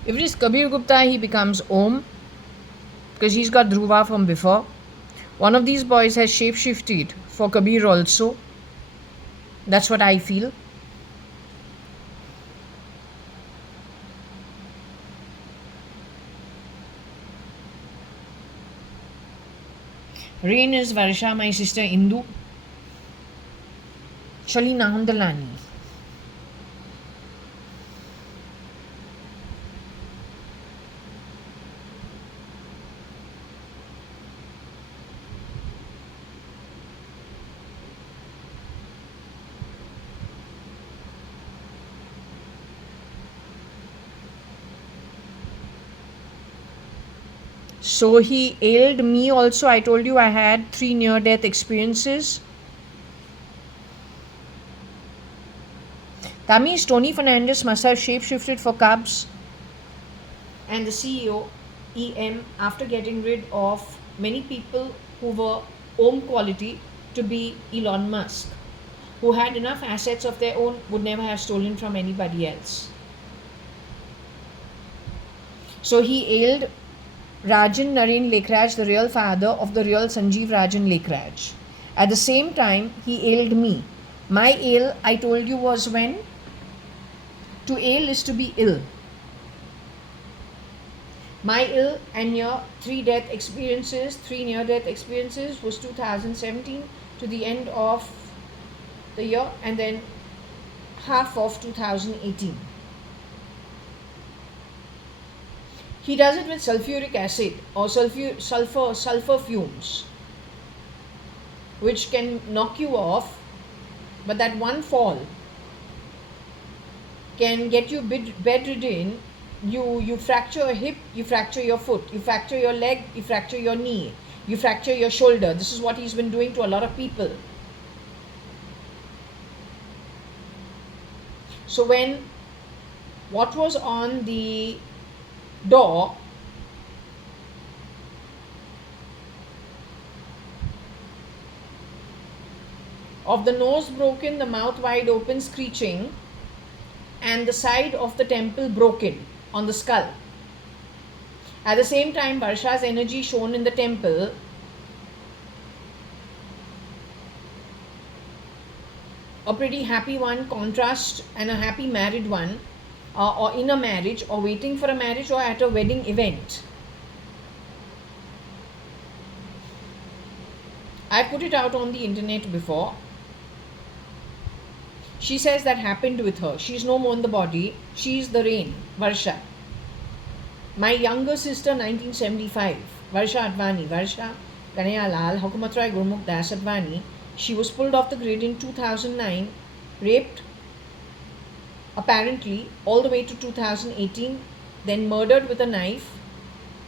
If it is Kabir Gupta, he becomes Om because he's got Dhruva from before. One of these boys has shapeshifted for Kabir also. That's what I feel. Rain is Varsha, my sister Indu. Shalina Handalani. So he ailed me also. I told you I had 3 near-death experiences. That means Tony Fernandez must have shapeshifted for Cubs and the CEO, EM, after getting rid of many people who were Om quality to be Elon Musk, who had enough assets of their own, would never have stolen from anybody else. So he ailed Rajan Naren Lekhraj, the real father of the real Sanjeev Rajan Lekhraj. At the same time, he ailed me. My ail, I told you, was when? To ail is to be ill. My ill and your 3 near-death experiences was 2017 to the end of the year and then half of 2018. He does it with sulfuric acid or sulfur fumes, which can knock you off, but that one fall can get you bedridden. You fracture a hip, you fracture your foot, you fracture your leg, you fracture your knee, you fracture your shoulder. This is what he's been doing to a lot of people. So when what was on the door of the nose broken, the mouth wide open, screeching, and the side of the temple broken on the skull. At the same time, Varsha's energy shown in the temple a pretty happy one, contrast, and a happy married one, or in a marriage, or waiting for a marriage, or at a wedding event. I put it out on the internet before. She says that happened with her. She's no more in the body. She's the rain, Varsha. My younger sister, 1975, Varsha.ADVANI, Varsha Kanaya Lal, Hukumat Rai Gurmukh Das Advani. She was pulled off the grid in 2009, raped, apparently, all the way to 2018, then murdered with a knife,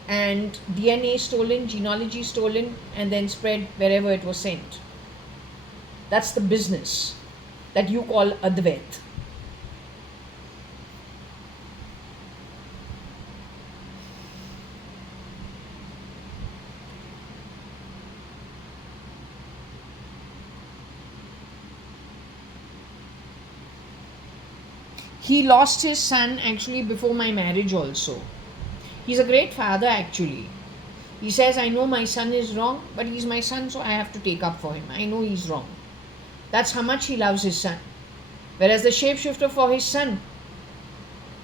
and DNA stolen, genealogy stolen, and then spread wherever it was sent. That's the business that you call Advait. He lost his son actually before my marriage also. He's a great father actually. He says, I know my son is wrong, but he's my son, so I have to take up for him. I know he's wrong. That's how much he loves his son. Whereas the shapeshifter for his son,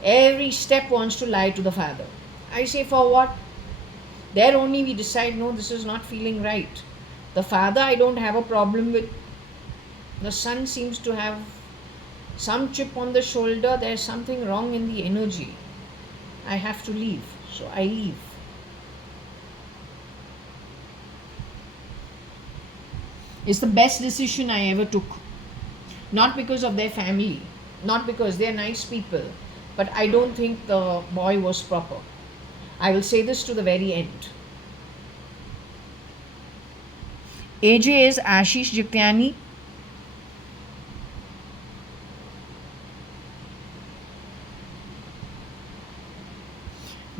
every step wants to lie to the father. I say, for what? There only we decide, no, this is not feeling right. The father I don't have a problem with. The son seems to have some chip on the shoulder. There's something wrong in the energy. I have to leave. So I leave. It's the best decision I ever took. Not because of their family, not because they're nice people, but I don't think the boy was proper. I will say this to the very end. AJ is Ashish Jityani.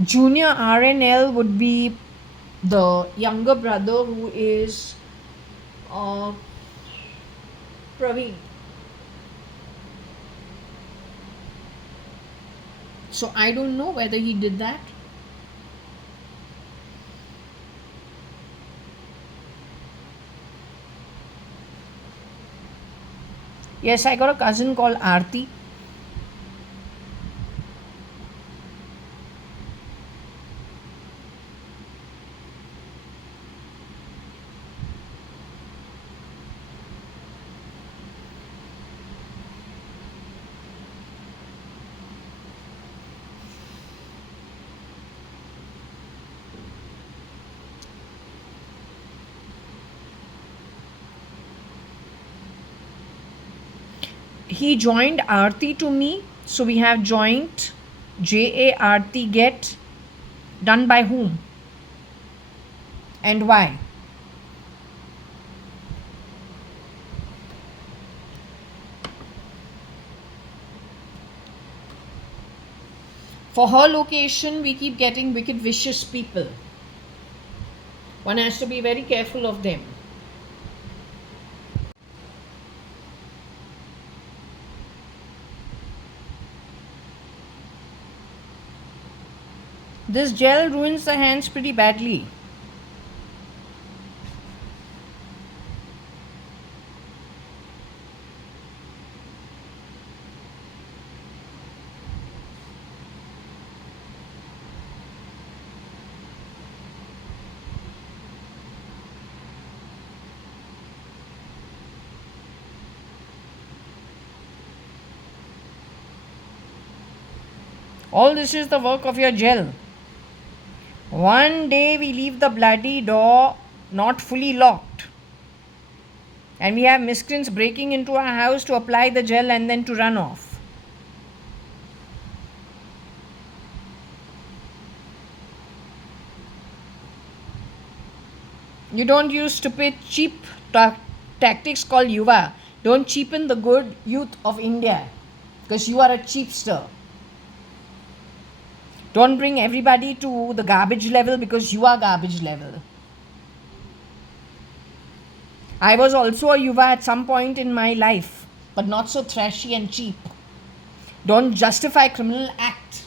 Junior RNL would be the younger brother who is Praveen. So I don't know whether he did that. Yes, I got a cousin called Aarti. He joined Aarti to me. So we have joint JAYA.ADVANI get done by whom and why? For her location, we keep getting wicked, vicious people. One has to be very careful of them. This gel ruins the hands pretty badly. All this is the work of your gel. One day we leave the bloody door not fully locked, and we have miscreants breaking into our house to apply the gel and then to run off. You don't use stupid, cheap tactics called Yuva. Don't cheapen the good youth of India because you are a cheapster. Don't bring everybody to the garbage level because you are garbage level. I was also a Yuva at some point in my life, but not so trashy and cheap. Don't justify criminal act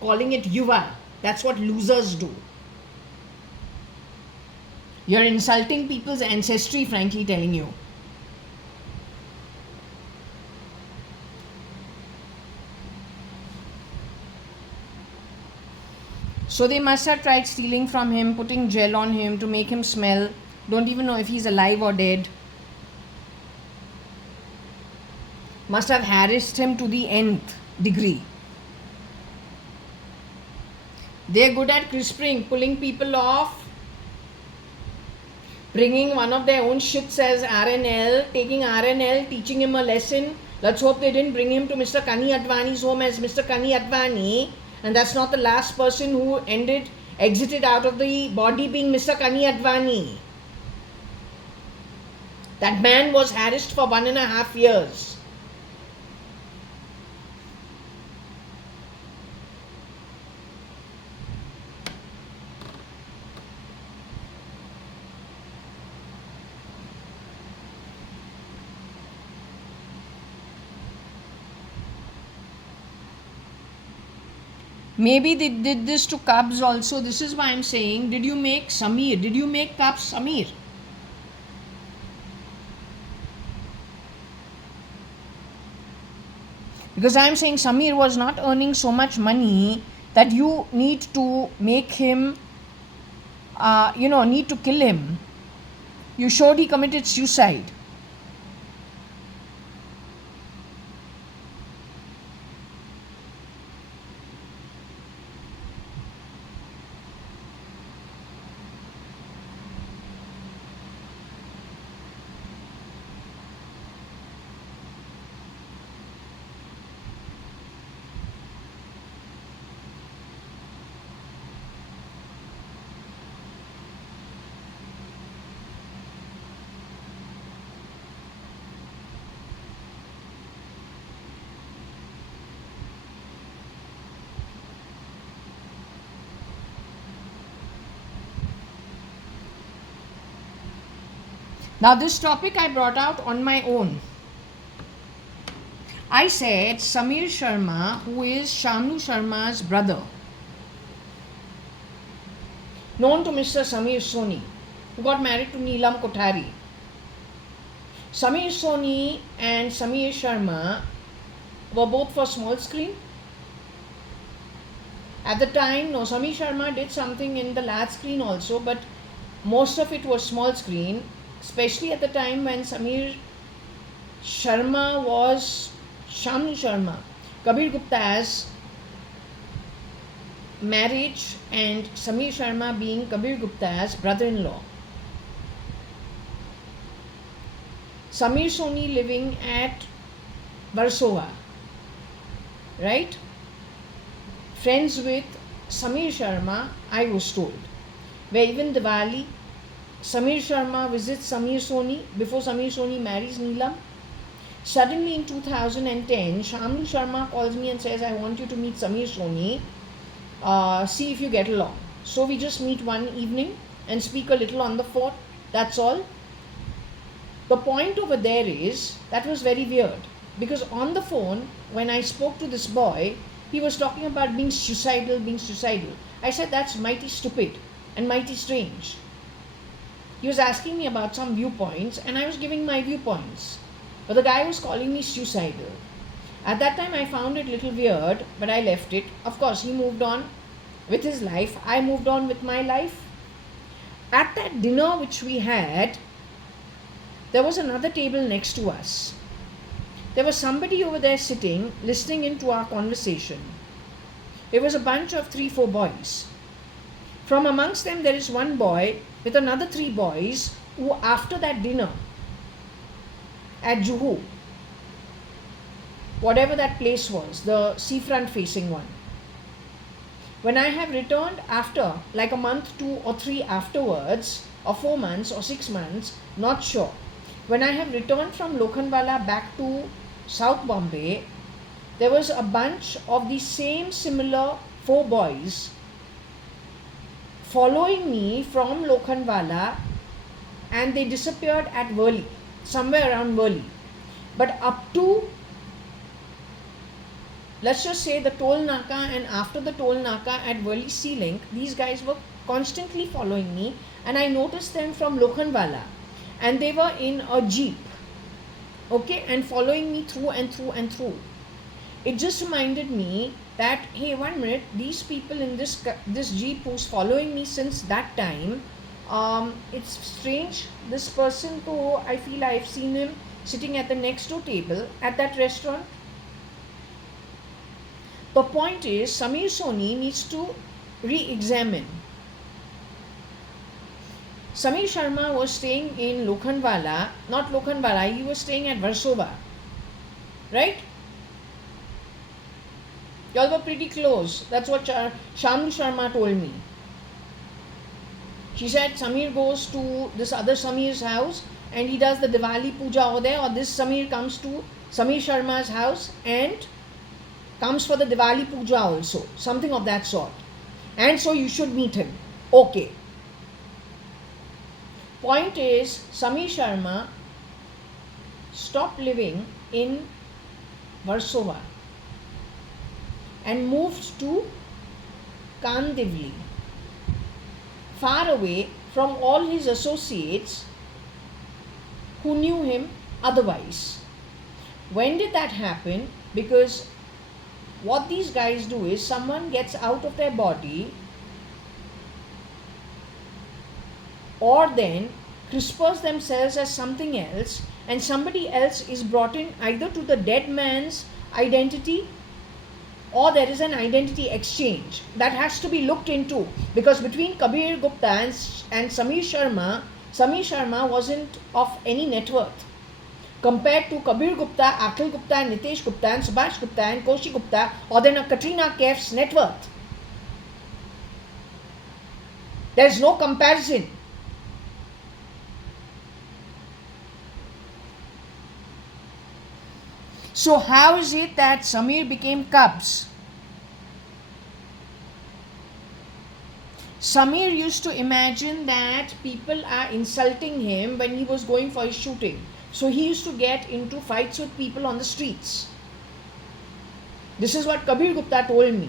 calling it Yuva. That's what losers do. You're insulting people's ancestry, frankly telling you. So they must have tried stealing from him, putting gel on him to make him smell. Don't even know if he's alive or dead. Must have harassed him to the nth degree. They're good at crisping, pulling people off, bringing one of their own shits as RNL, taking RNL, teaching him a lesson. Let's hope they didn't bring him to Mr. Kani-Advani's home as Mr. Kani-Advani, and that's not the last person who exited out of the body being Mr. Kani-Advani. That man was harassed for 1.5 years. Maybe they did this to Cubs also. This is why I'm saying, did you make Samir? Did you make Cubs Samir? Because I'm saying Samir was not earning so much money that you need to make him, need to kill him. You showed he committed suicide. Now this topic I brought out on my own. I said Samir Sharma, who is Shamnu Sharma's brother, known to Mr. Samir Soni, who got married to Neelam Kothari. Samir Soni and Samir Sharma were both for small screen. At the time, no, Samir Sharma did something in the large screen also, but most of it was small screen, especially at the time when Samir Sharma was Shamnu Sharma, Kabir Gupta's marriage, and Samir Sharma being Kabir Gupta's brother-in-law. Samir Soni living at Warsaw, right? Friends with Samir Sharma, I was told. Where even Diwali, Samir Sharma visits Samir Soni before Samir Soni marries Neelam. Suddenly in 2010, Shamnu Sharma calls me and says, I want you to meet Samir Soni. See if you get along. So we just meet one evening and speak a little on the phone. That's all. The point over there is, that was very weird. Because on the phone, when I spoke to this boy, he was talking about being suicidal. I said, that's mighty stupid and mighty strange. He was asking me about some viewpoints and I was giving my viewpoints. But the guy was calling me suicidal. At that time I found it a little weird, but I left it. Of course, he moved on with his life. I moved on with my life. At that dinner which we had, there was another table next to us. There was somebody over there sitting, listening into our conversation. It was a bunch of 3-4 boys. From amongst them, there is one boy with another 3 boys who, after that dinner at Juhu, whatever that place was, the seafront facing one, when I have returned after, like a month, 2 or 3 afterwards, or 4 months or 6 months, not sure. When I have returned from Lokhandwala back to South Bombay, there was a bunch of the same similar 4 boys following me from Lokhandwala, and they disappeared at Worli, somewhere around Worli. But up to, let's just say, the toll naka and after the toll naka at Worli Sea Link, these guys were constantly following me, and I noticed them from Lokhandwala, and they were in a jeep, okay, and following me through and through and through. It just reminded me that, hey, 1 minute, these people in this jeep who's following me since that time, it's strange. This person too, I feel I've seen him sitting at the next door table at that restaurant. The point is, Samir Soni needs to re-examine. Samir Sharma was staying in Lokhandwala, not Lokhandwala, he was staying at Versova, right? Y'all were pretty close. That's what Shamlu Sharma told me. She said Samir goes to this other Samir's house and he does the Diwali puja over there, or this Samir comes to Samir Sharma's house and comes for the Diwali puja also, something of that sort. And so you should meet him. Okay. Point is, Samir Sharma stopped living in Versova and moved to Kandivli, far away from all his associates who knew him otherwise. When did that happen? Because what these guys do is, someone gets out of their body or then crispers themselves as something else, and somebody else is brought in either to the dead man's identity, or there is an identity exchange that has to be looked into, because between Kabir Gupta and Samir Sharma wasn't of any net worth compared to Kabir Gupta, Akhil Gupta, Nitesh Gupta and Subhash Gupta and Koshi Gupta, or then a Katrina Kaif's net worth. There's no comparison. So how is it that Samir became Cubs? Samir used to imagine that people are insulting him when he was going for his shooting. So he used to get into fights with people on the streets. This is what Kabir Gupta told me.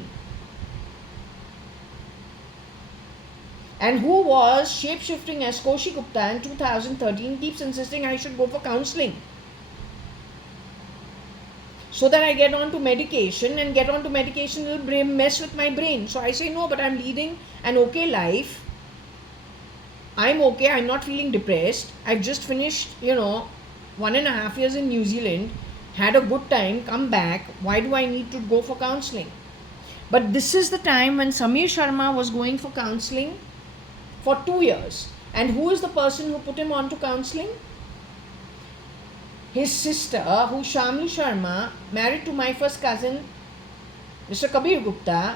And who was shape-shifting as Koshi Gupta in 2013 keeps insisting I should go for counseling, so that I get on to medication, and get on to medication will mess with my brain. So I say, no, but I'm leading an okay life. I'm okay. I'm not feeling depressed. I've just finished, 1.5 years in New Zealand, had a good time, come back. Why do I need to go for counseling? But this is the time when Samir Sharma was going for counseling for 2 years. And who is the person who put him on to counseling? His sister, who Shamli Sharma, married to my first cousin, Mr. Kabir Gupta.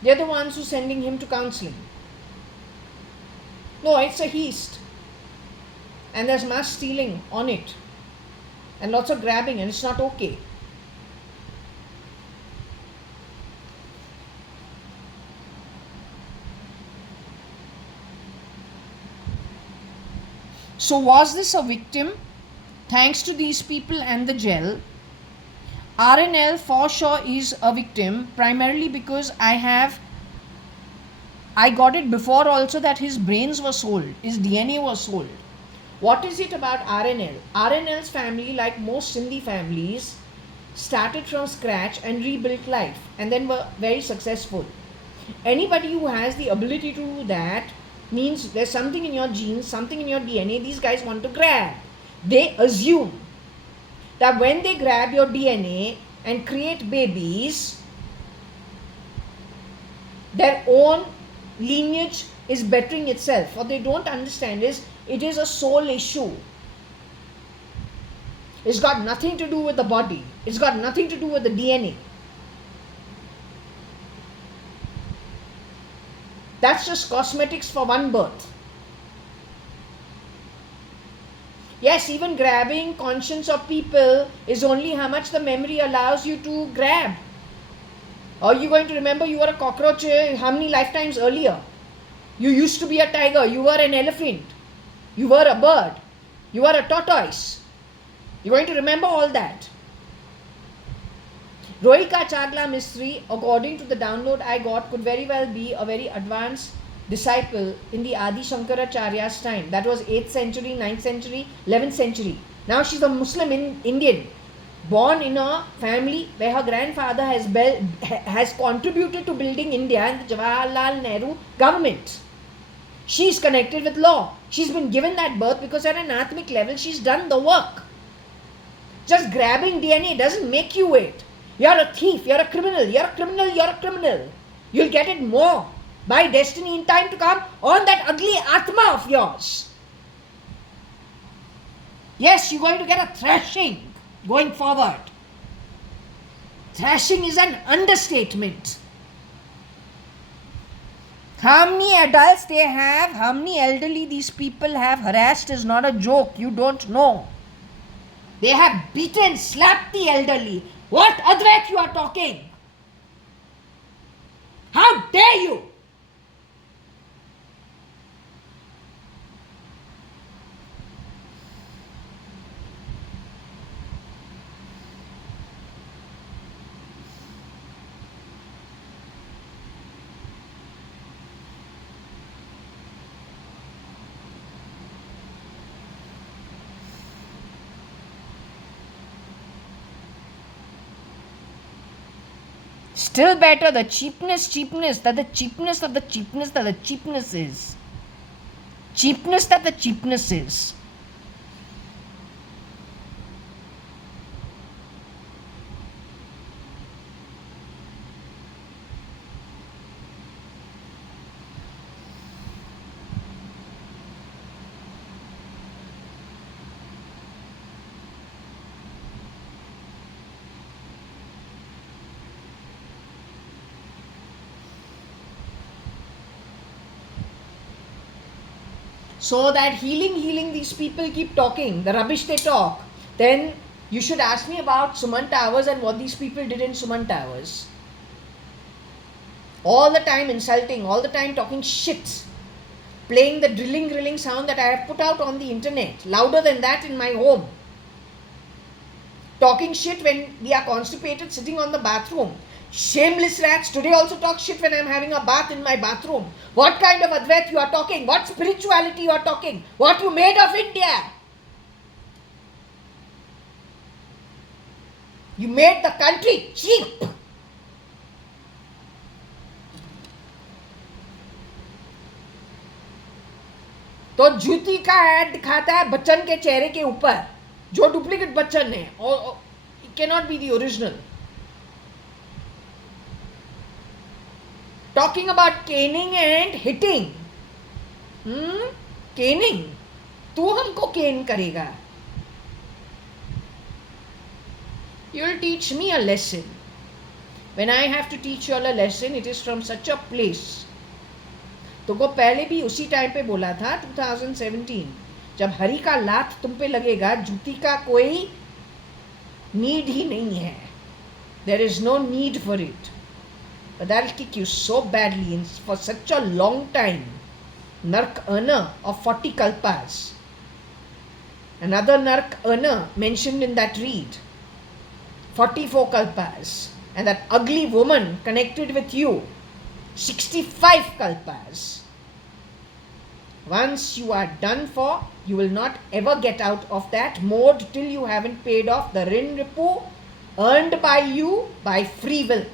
They're the ones who are sending him to counseling. No, it's a heist. And there's mass stealing on it. And lots of grabbing, and it's not okay. So was this a victim? Thanks to these people and the gel. RNL for sure is a victim, primarily because I got it before also that his brains were sold, his DNA was sold. What is it about RNL? RNL's family, like most Sindhi families, started from scratch and rebuilt life and then were very successful. Anybody who has the ability to do that means there's something in your genes, something in your DNA these guys want to grab. They assume that when they grab your DNA, and create babies, their own lineage is bettering itself. What they don't understand is it is a soul issue. It's got nothing to do with the body. It's got nothing to do with the DNA. That's just cosmetics for one birth. Yes, even grabbing conscience of people is only how much the memory allows you to grab. Are you going to remember you were a cockroach how many lifetimes earlier? You used to be a tiger, you were an elephant, you were a bird, you were a tortoise. You're going to remember all that. Rohika Chagla Mistry, according to the download I got, could very well be a very advanced disciple in the Adi Shankaracharya's time. That was 8th century, 9th century, 11th century. Now she's a Muslim Indian, born in a family where her grandfather has contributed to building India and the Jawaharlal Nehru government. She's connected with law. She's been given that birth because at an atmic level she's done the work. Just grabbing DNA doesn't make you it. You're a thief, you're a criminal, you're a criminal, you're a criminal. You'll get it more by destiny in time to come on that ugly Atma of yours. Yes, you're going to get a thrashing going forward. Thrashing is an understatement. How many adults they have, how many elderly these people have harassed is not a joke. You don't know. They have beaten, slapped the elderly. What Advait you are talking? How dare you? Still better, the cheapness that the cheapness of the cheapness that the cheapness is. Cheapness that the cheapness is. So that healing, these people keep talking, the rubbish they talk. Then you should ask me about Suman Towers and what these people did in Suman Towers. All the time insulting, all the time talking shit. Playing the drilling sound that I have put out on the internet, louder than that in my home. Talking shit when we are constipated sitting on the bathroom. Shameless rats, today also talk shit when I am having a bath in my bathroom. What kind of Advait you are talking? What spirituality you are talking? What you made of India? You made the country cheap. तो जूती का add दिखाता है बच्चन के चेहरे के ऊपर, जो डुप्लीकेट बच्चन है, और it cannot be the original. Talking about caning and hitting. Caning. तू हमको cane करेगा. You'll teach me a lesson. When I have to teach you all a lesson, it is from such a place. तो को पहले भी उसी time पे बोला था 2017, जब हरी का लात तुम पे लगेगा, जूती का कोई नीड ही नहीं है. There is no need for it. But that'll kick you so badly for such a long time. Nark earner of 40 kalpas. Another nark earner mentioned in that read, 44 kalpas. And that ugly woman connected with you, 65 kalpas. Once you are done for, you will not ever get out of that mode till you haven't paid off the rin ripu earned by you by free will.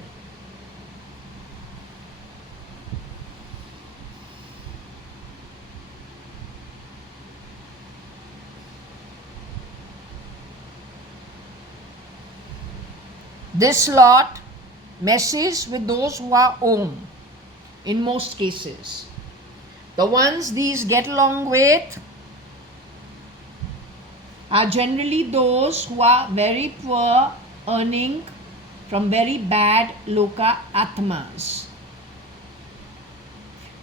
This lot messes with those who are Om in most cases. The ones these get along with are generally those who are very poor, earning from very bad loka atmas.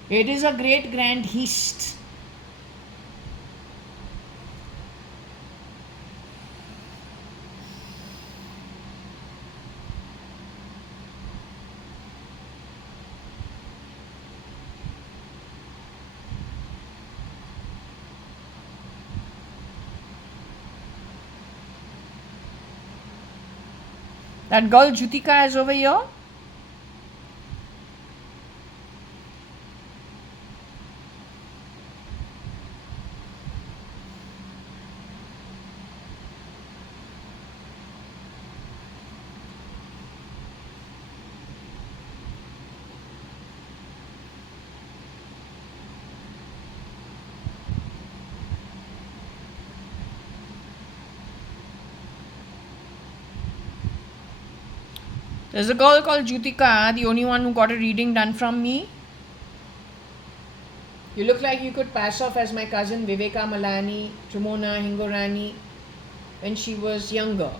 It is a great grand heist. That girl Jutika is over here. There's a girl called Jutika, the only one who got a reading done from me. You look like you could pass off as my cousin Viveka Malani, Trumona Hingorani when she was younger.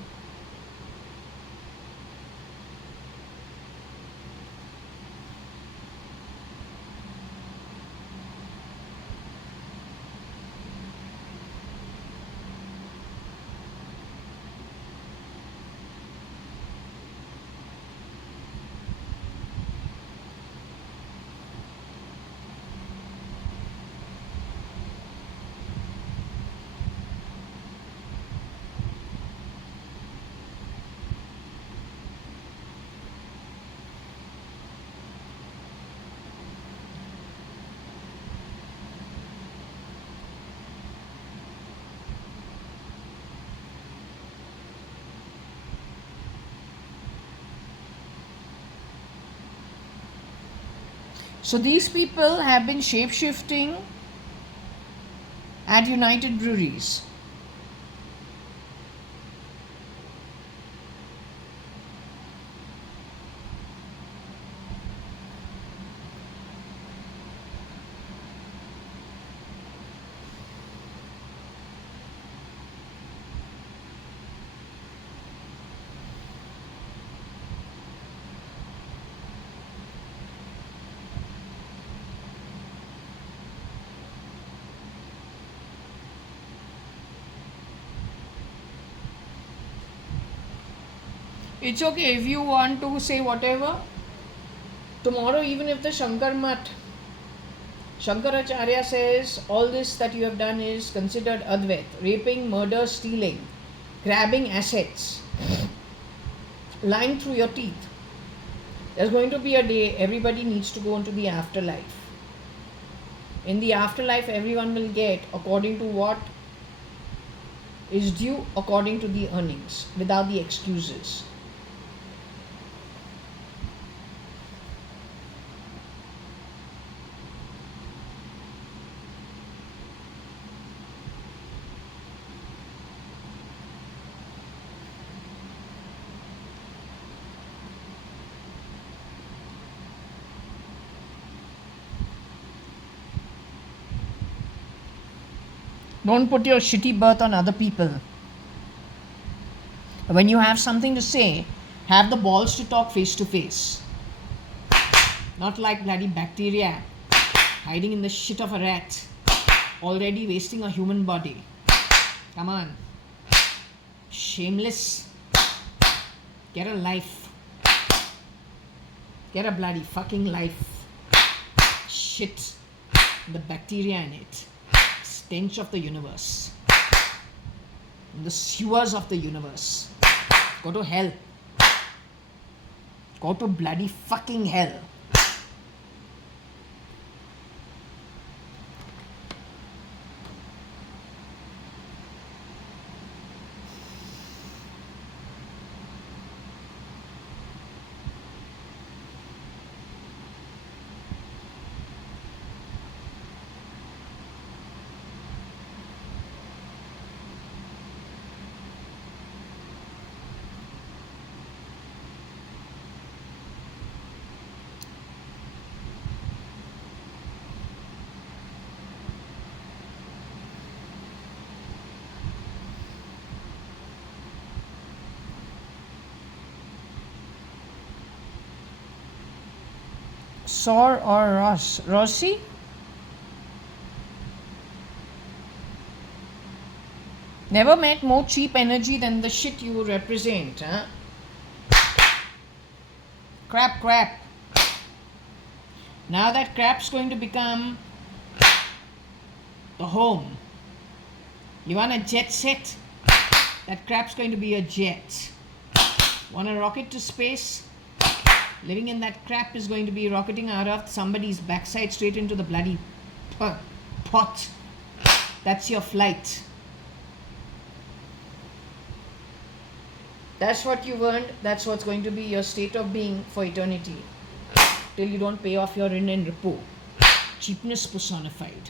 So these people have been shape-shifting at United Breweries. It's okay if you want to say whatever. Tomorrow, even if the Shankaracharya says all this that you have done is considered Advait, raping, murder, stealing, grabbing assets, lying through your teeth. There's going to be a day everybody needs to go into the afterlife. In the afterlife, everyone will get according to what is due according to the earnings, without the excuses. Don't put your shitty birth on other people. When you have something to say, have the balls to talk face to face. Not like bloody bacteria hiding in the shit of a rat, already wasting a human body. Come on. Shameless. Get a life. Get a bloody fucking life. Shit. The bacteria in it. Stench of the universe. In the sewers of the universe. Go to hell. Go to bloody fucking hell. Sor or Rossi? Never met more cheap energy than the shit you represent, huh? Crap. Now that crap's going to become the home. You want a jet set? That crap's going to be a jet. Want a rocket to space? Living in that crap is going to be rocketing out of somebody's backside straight into the bloody pot. That's your flight. That's what you've earned. That's what's going to be your state of being for eternity. Till you don't pay off your in and repo. Cheapness personified.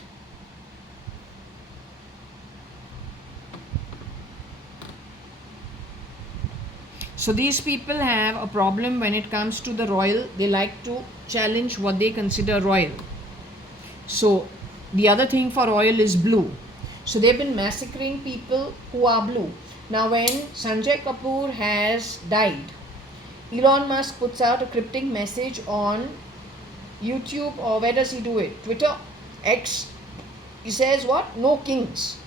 So these people have a problem when it comes to the royal. They like to challenge what they consider royal. So the other thing for royal is blue. So they've been massacring people who are blue. Now when Sanjay Kapoor has died, Elon Musk puts out a cryptic message on YouTube, or where does he do it? Twitter? X? He says what? No kings.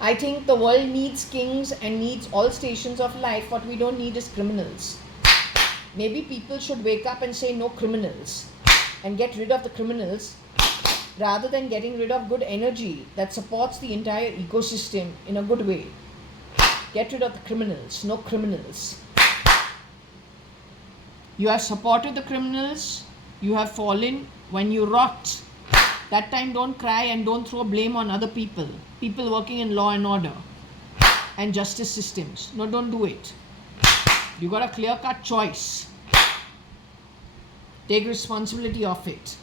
I think the world needs kings and needs all stations of life. What we don't need is criminals. Maybe people should wake up and say no criminals and get rid of the criminals rather than getting rid of good energy that supports the entire ecosystem in a good way. Get rid of the criminals. No criminals. You have supported the criminals. You have fallen. When you rot, that time don't cry and don't throw blame on other people. People working in law and order and justice systems. No, don't do it. You got a clear-cut choice. Take responsibility of it.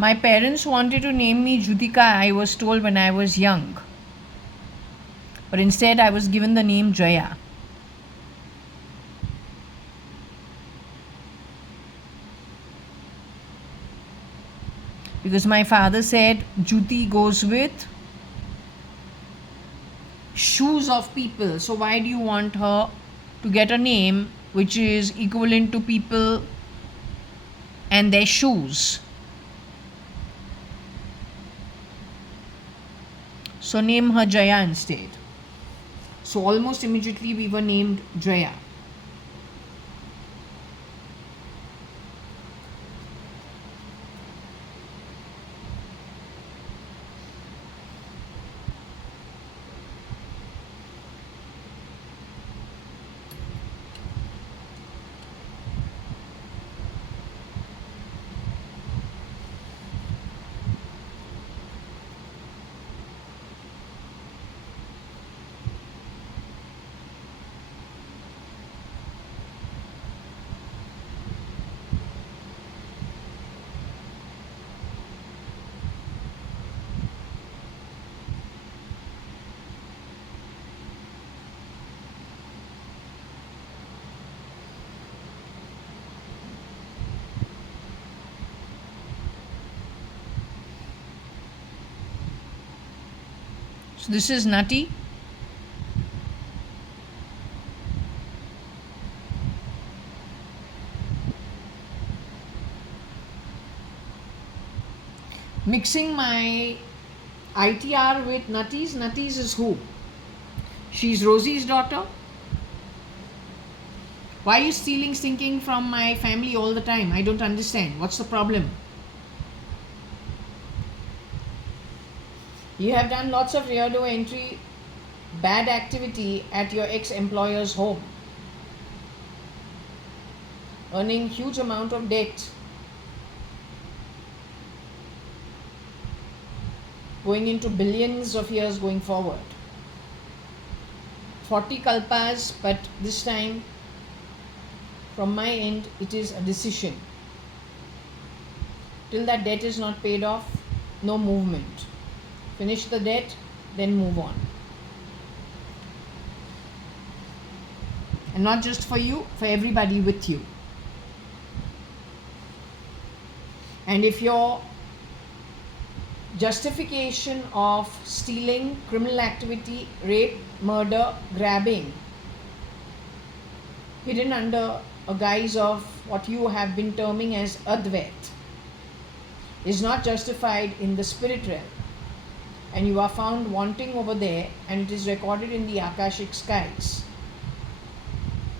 My parents wanted to name me Judika, I was told when I was young. But instead I was given the name Jaya. Because my father said Juti goes with shoes of people. So why do you want her to get a name which is equivalent to people and their shoes? So name her Jaya instead. So almost immediately we were named Jaya. So this is Nutty. Mixing my ITR with Nutties. Nutties is who? She's Rosie's daughter. Why are you stealing stinking from my family all the time? I don't understand. What's the problem? You have done lots of weirdo entry, bad activity at your ex-employer's home. earning huge amount of debt, going into billions of years going forward. 40 kalpas, but this time from my end it is a decision. Till that debt is not paid off, no movement. Finish the debt, then move on. And not just for you, for everybody with you. And if your justification of stealing, criminal activity, rape, murder, grabbing, hidden under a guise of what you have been terming as Advait, is not justified in the spirit realm, and you are found wanting over there, and it is recorded in the Akashic skies,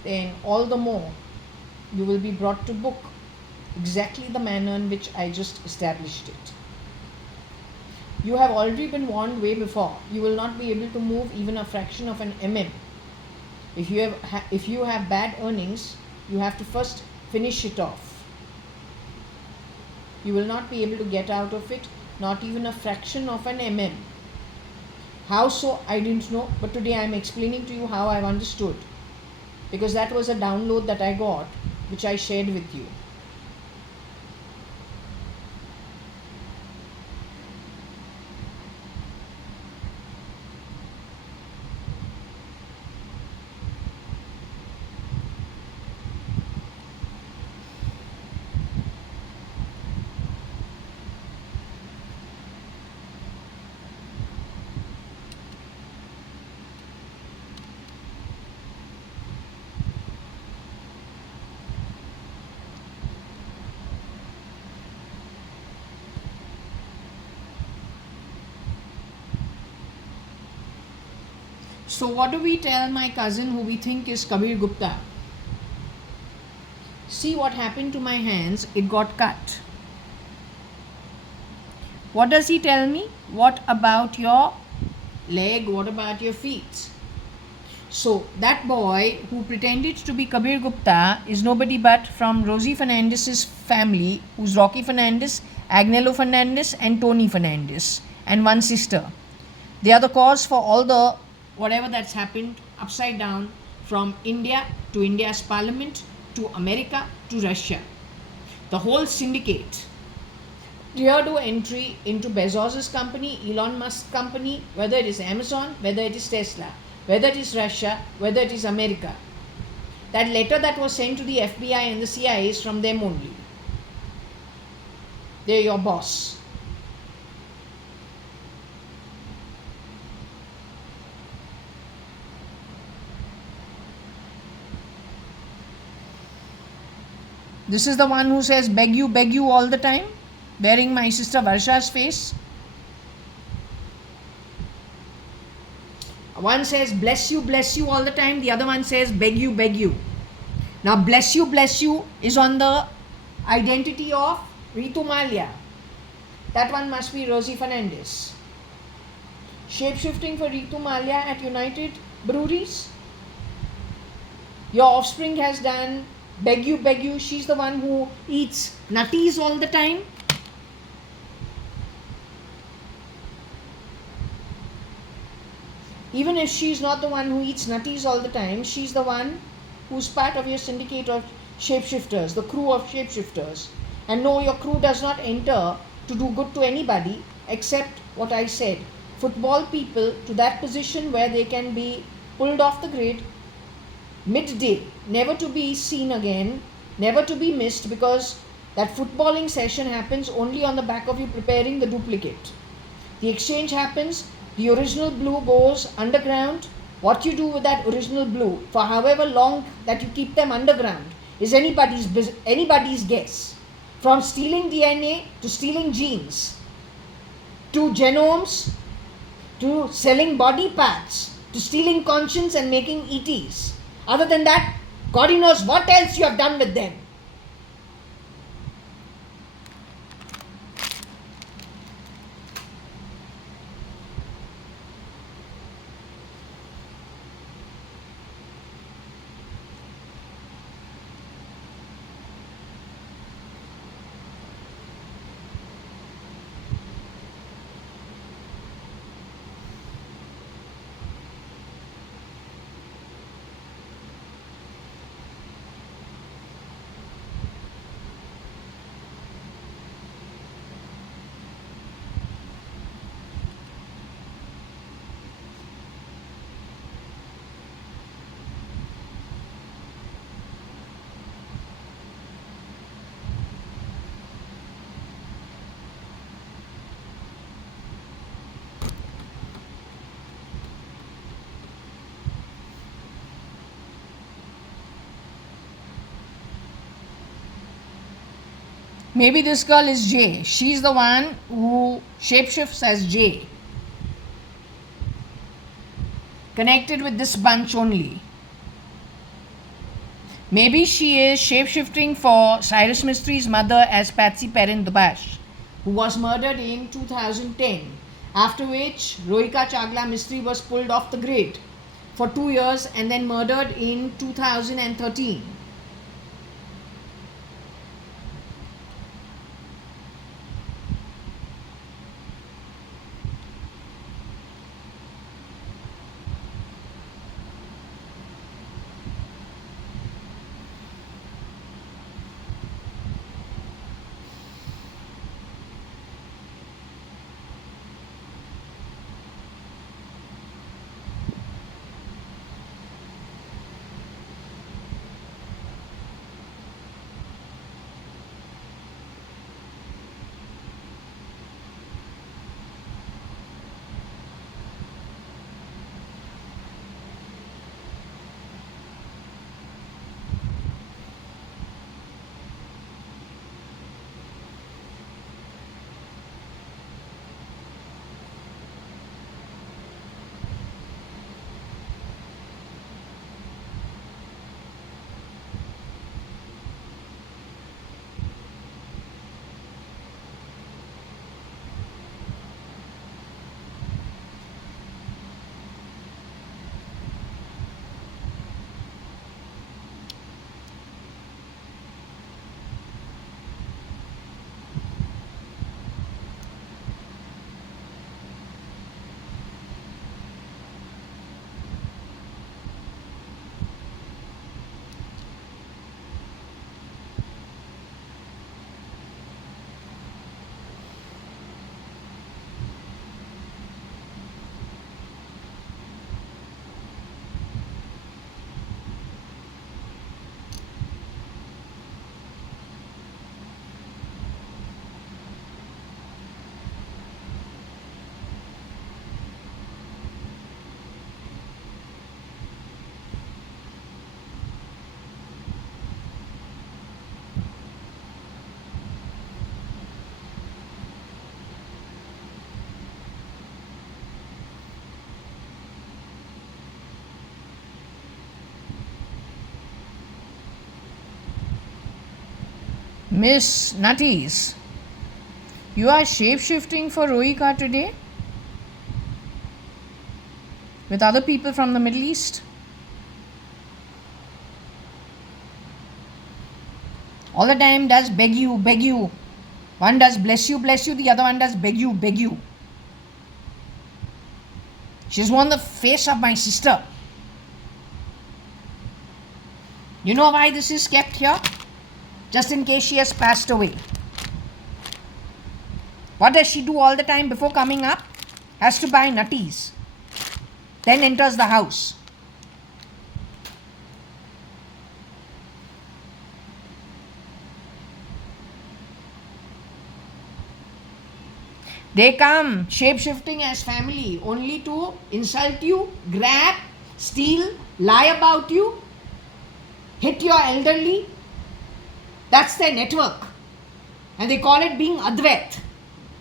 then all the more you will be brought to book exactly the manner in which I just established it. You have already been warned way before. You will not be able to move even a fraction of an mm. If you have bad earnings, you have to first finish it off. You will not be able to get out of it, not even a fraction of an mm. How so, I didn't know, but today I am explaining to you how I've understood, because that was a download that I got, which I shared with you. So what do we tell my cousin who we think is Kabir Gupta? See what happened to my hands, it got cut. What does he tell me? What about your leg? What about your feet? So that boy who pretended to be Kabir Gupta is nobody but from Rosie Fernandez's family, who's Rocky Fernandez, Agnello Fernandez and Tony Fernandez, and one sister. They are the cause for all the whatever that's happened upside down, from India to India's parliament to America to Russia. The whole syndicate. Clear to entry into Bezos's company, Elon Musk's company, whether it is Amazon, whether it is Tesla, whether it is Russia, whether it is America. That letter that was sent to the FBI and the CIA is from them only. They're your boss. This is the one who says beg you all the time, wearing my sister Varsha's face. One says bless you all the time, the other one says beg you. Now bless you is on the identity of Ritu Malia. That one must be Rosie Fernandez. Shape-shifting for Ritu Malia at United Breweries. Your offspring has done beg you. She's the one who eats nutties all the time. Even if she's not the one who eats nutties all the time, she's the one who's part of your syndicate of shapeshifters, the crew of shapeshifters. And no, your crew does not enter to do good to anybody except what I said. Football people to that position where they can be pulled off the grid midday, never to be seen again, never to be missed, because that footballing session happens only on the back of you preparing the duplicate. The exchange happens, the original blue goes underground. What you do with that original blue for however long that you keep them underground is anybody's guess. From stealing DNA to stealing genes to genomes to selling body parts to stealing conscience and making ETs. Other than that, God knows what else you have done with them. Maybe this girl is Jay. She's the one who shapeshifts as Jay. Connected with this bunch only. Maybe she is shapeshifting for Cyrus Mistri's mother as Patsy Perrin Dubash, who was murdered in 2010, after which Rohika Chagla Mistry was pulled off the grid for 2 years and then murdered in 2013. Miss Nutties, you are shape-shifting for Rohika today with other people from the Middle East. All the time does beg you, beg you. One does bless you, the other one does beg you, beg you. She's won the face of my sister. You know why this is kept here? Just in case she has passed away. What does she do all the time before coming up? Has to buy nutties. Then enters the house. They come shape-shifting as family only to insult you, grab, steal, lie about you, hit your elderly. That's their network. And they call it being Advait.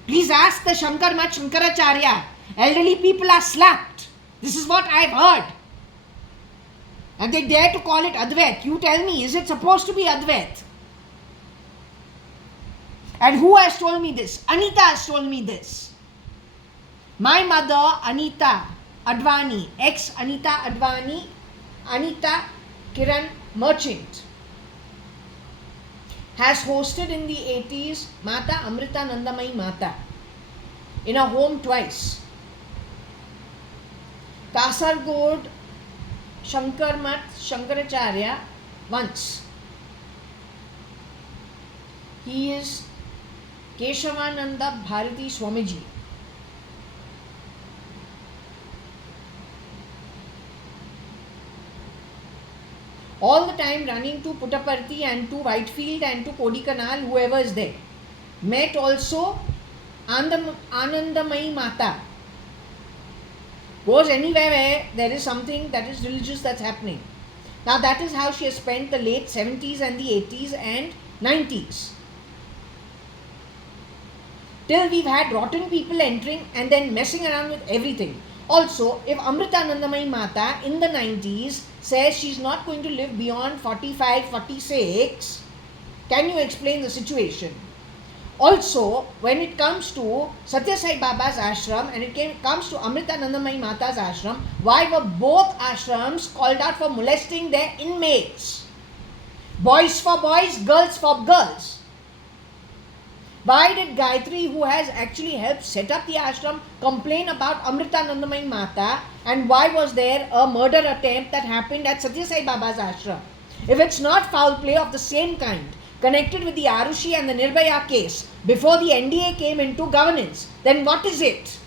Please ask the Shankar Mat Shankaracharya. Elderly people are slapped. This is what I've heard. And they dare to call it Advait. You tell me, is it supposed to be Advait? And who has told me this? Anita has told me this. My mother, Anita Advani, ex-Anita Advani, Anita Kiran Merchant, has hosted in the 80s Mata Amrita Nandamai Mata in a home twice. Kasargod Shankar Mat Shankaracharya once. He is Keshavananda Bharati Swamiji. All the time running to Puttaparthi and to Whitefield and to Kodikanal, whoever is there. Met also Anandamayi Mata. Goes anywhere where there is something that is religious that's happening. Now that is how she has spent the late 70s and the 80s and 90s. till we've had rotten people entering and then messing around with everything. Also, if Amritanandamayi Mata in the 90s says she's not going to live beyond 45, 46, can you explain the situation? Also, when it comes to Satya Sai Baba's ashram and it comes to Amritanandamayi Mata's ashram, why were both ashrams called out for molesting their inmates? Boys for boys, girls for girls. Why did Gayatri, who has actually helped set up the ashram, complain about Amritanandamayi Mata, and why was there a murder attempt that happened at Satya Sai Baba's ashram? If it's not foul play of the same kind, connected with the Arushi and the Nirbhaya case before the NDA came into governance, then what is it?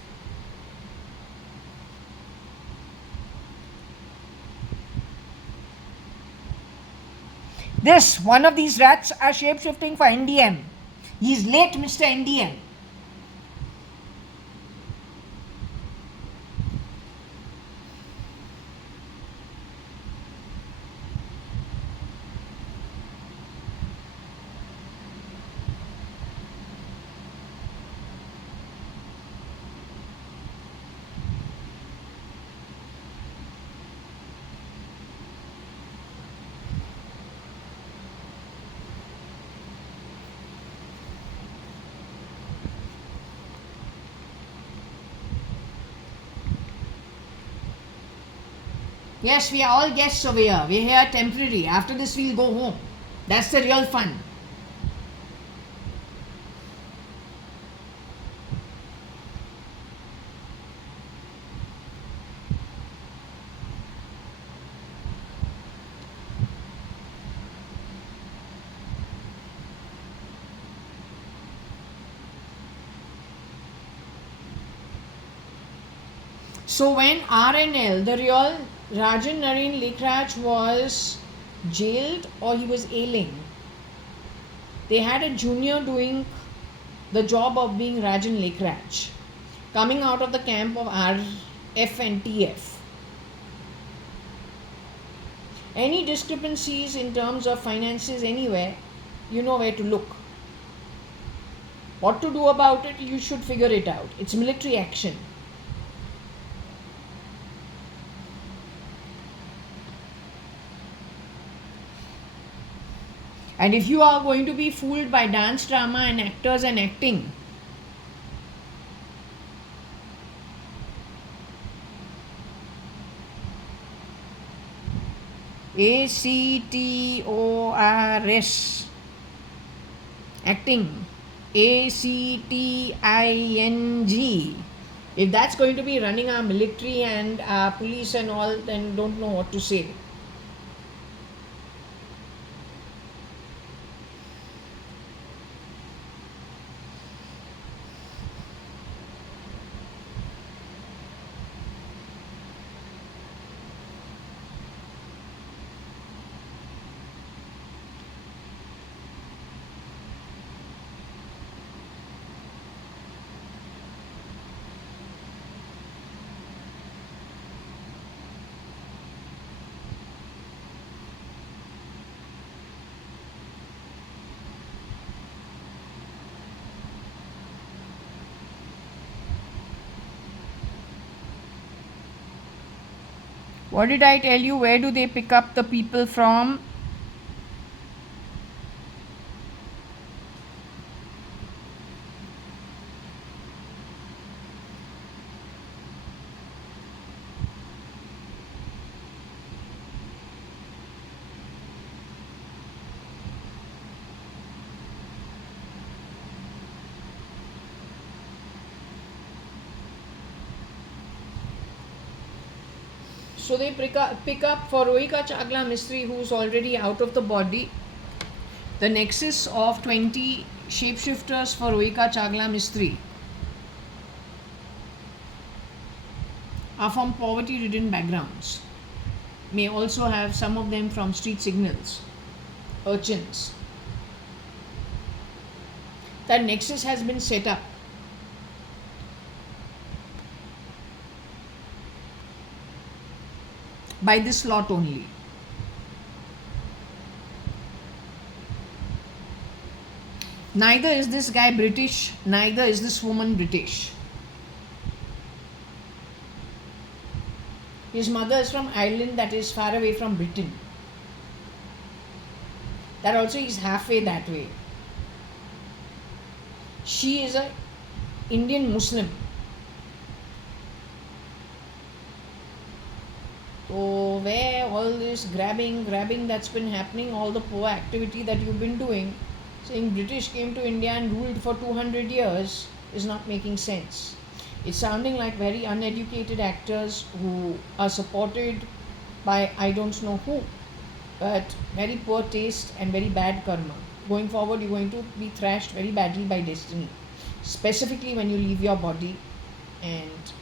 One of these rats are shape-shifting for NDM. He's late, Mr. NDM. Yes, we are all guests over here. We're here temporary. After this, we'll go home. That's the real fun. So when RNL, the real Rajan Naren Lekhraj, was jailed or he was ailing, they had a junior doing the job of being Rajan Lekhraj, coming out of the camp of RF and TF. Any discrepancies in terms of finances anywhere, you know where to look. What to do about it, you should figure it out. It's military action. And if you are going to be fooled by dance, drama and actors and acting, ACTORS, acting, ACTING, if that's going to be running our military and our police and all, then don't know what to say. What did I tell you? Where do they pick up the people from? So they pick up for Rohika Chagla Mistry, who's already out of the body. The nexus of 20 shapeshifters for Rohika Chagla Mistry are from poverty-ridden backgrounds. May also have some of them from street signals, urchins. That nexus has been set up. By this lot only. Neither is this guy British, neither is this woman British. His mother is from Ireland, that is far away from Britain. That also is halfway that way. She is a Indian Muslim. So where all this grabbing that's been happening, all the poor activity that you've been doing, saying British came to India and ruled for 200 years is not making sense. It's sounding like very uneducated actors who are supported by I don't know who, but very poor taste and very bad karma. Going forward, you're going to be thrashed very badly by destiny, specifically when you leave your body, and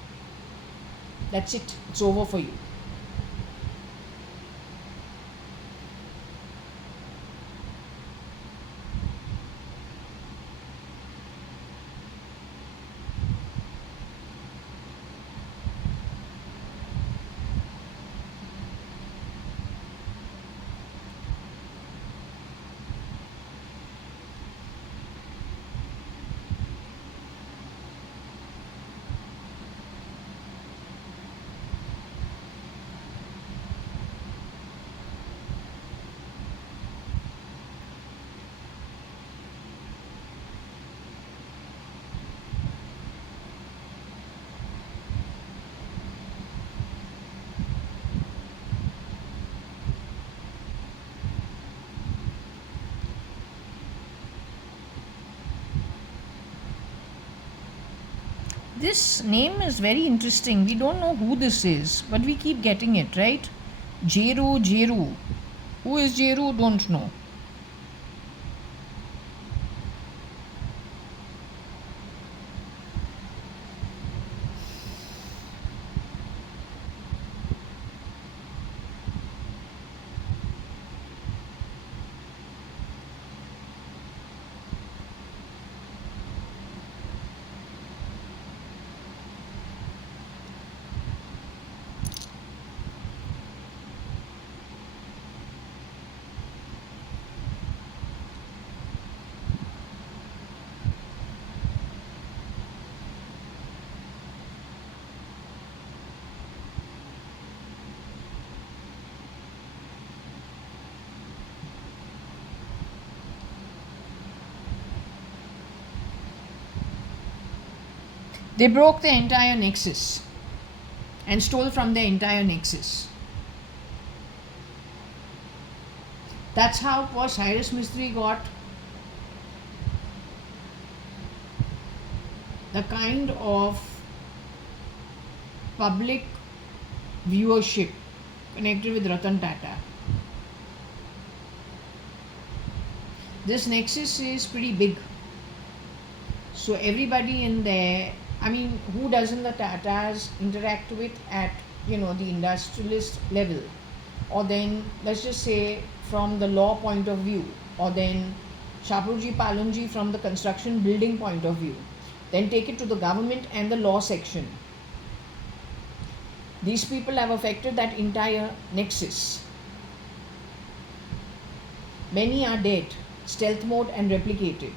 that's it. It's over for you. This name is very interesting. We don't know who this is, but we keep getting it, right? Jeru. Who is Jeru? Don't know. They broke the entire nexus and stole from the entire nexus. That's how poor Cyrus Mistry got the kind of public viewership connected with Ratan Tata. This nexus is pretty big. So everybody in there, I mean, who doesn't the Tatas interact with at, the industrialist level? Or then, let's just say, from the law point of view, or then Shapoorji Palunji from the construction building point of view. Then take it to the government and the law section. These people have affected that entire nexus. Many are dead, stealth mode and replicated,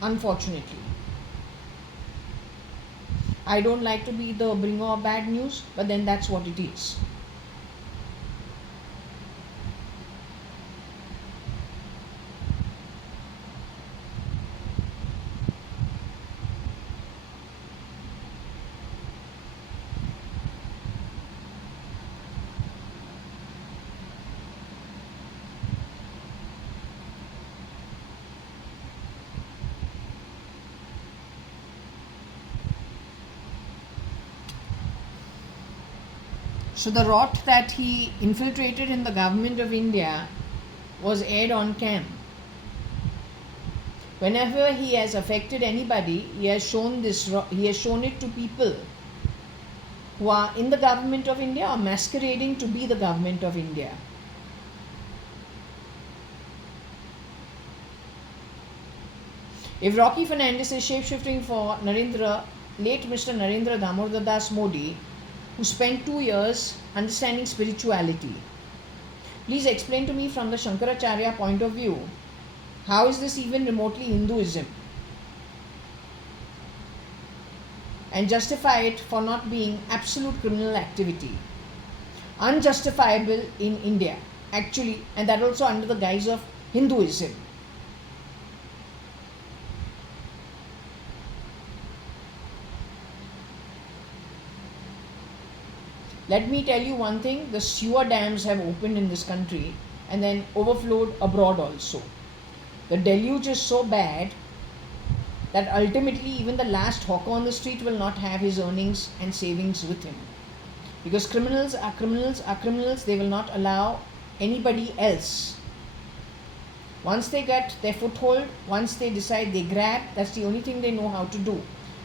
unfortunately. I don't like to be the bringer of bad news, but then that's what it is. So the rot that he infiltrated in the government of India was aired on cam. Whenever he has affected anybody, he has shown it to people who are in the government of India or masquerading to be the government of India. If Rocky Fernandez is shape-shifting for late Mr. Narendra Damodar Das Modi, who spent 2 years understanding spirituality, please explain to me from the Shankaracharya point of view How is this even remotely Hinduism? And justify it for not being absolute criminal activity. Unjustifiable in India, actually, and that also under the guise of Hinduism. Let me tell you one thing, the sewer dams have opened in this country and then overflowed abroad also. The deluge is so bad that ultimately even the last hawker on the street will not have his earnings and savings with him. Because criminals are criminals are criminals, they will not allow anybody else. Once they get their foothold, once they decide they grab, that's the only thing they know how to do.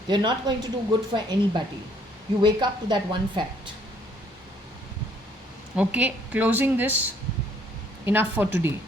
They're not going to do good for anybody. You wake up to that one fact. Okay, closing this. Enough for today.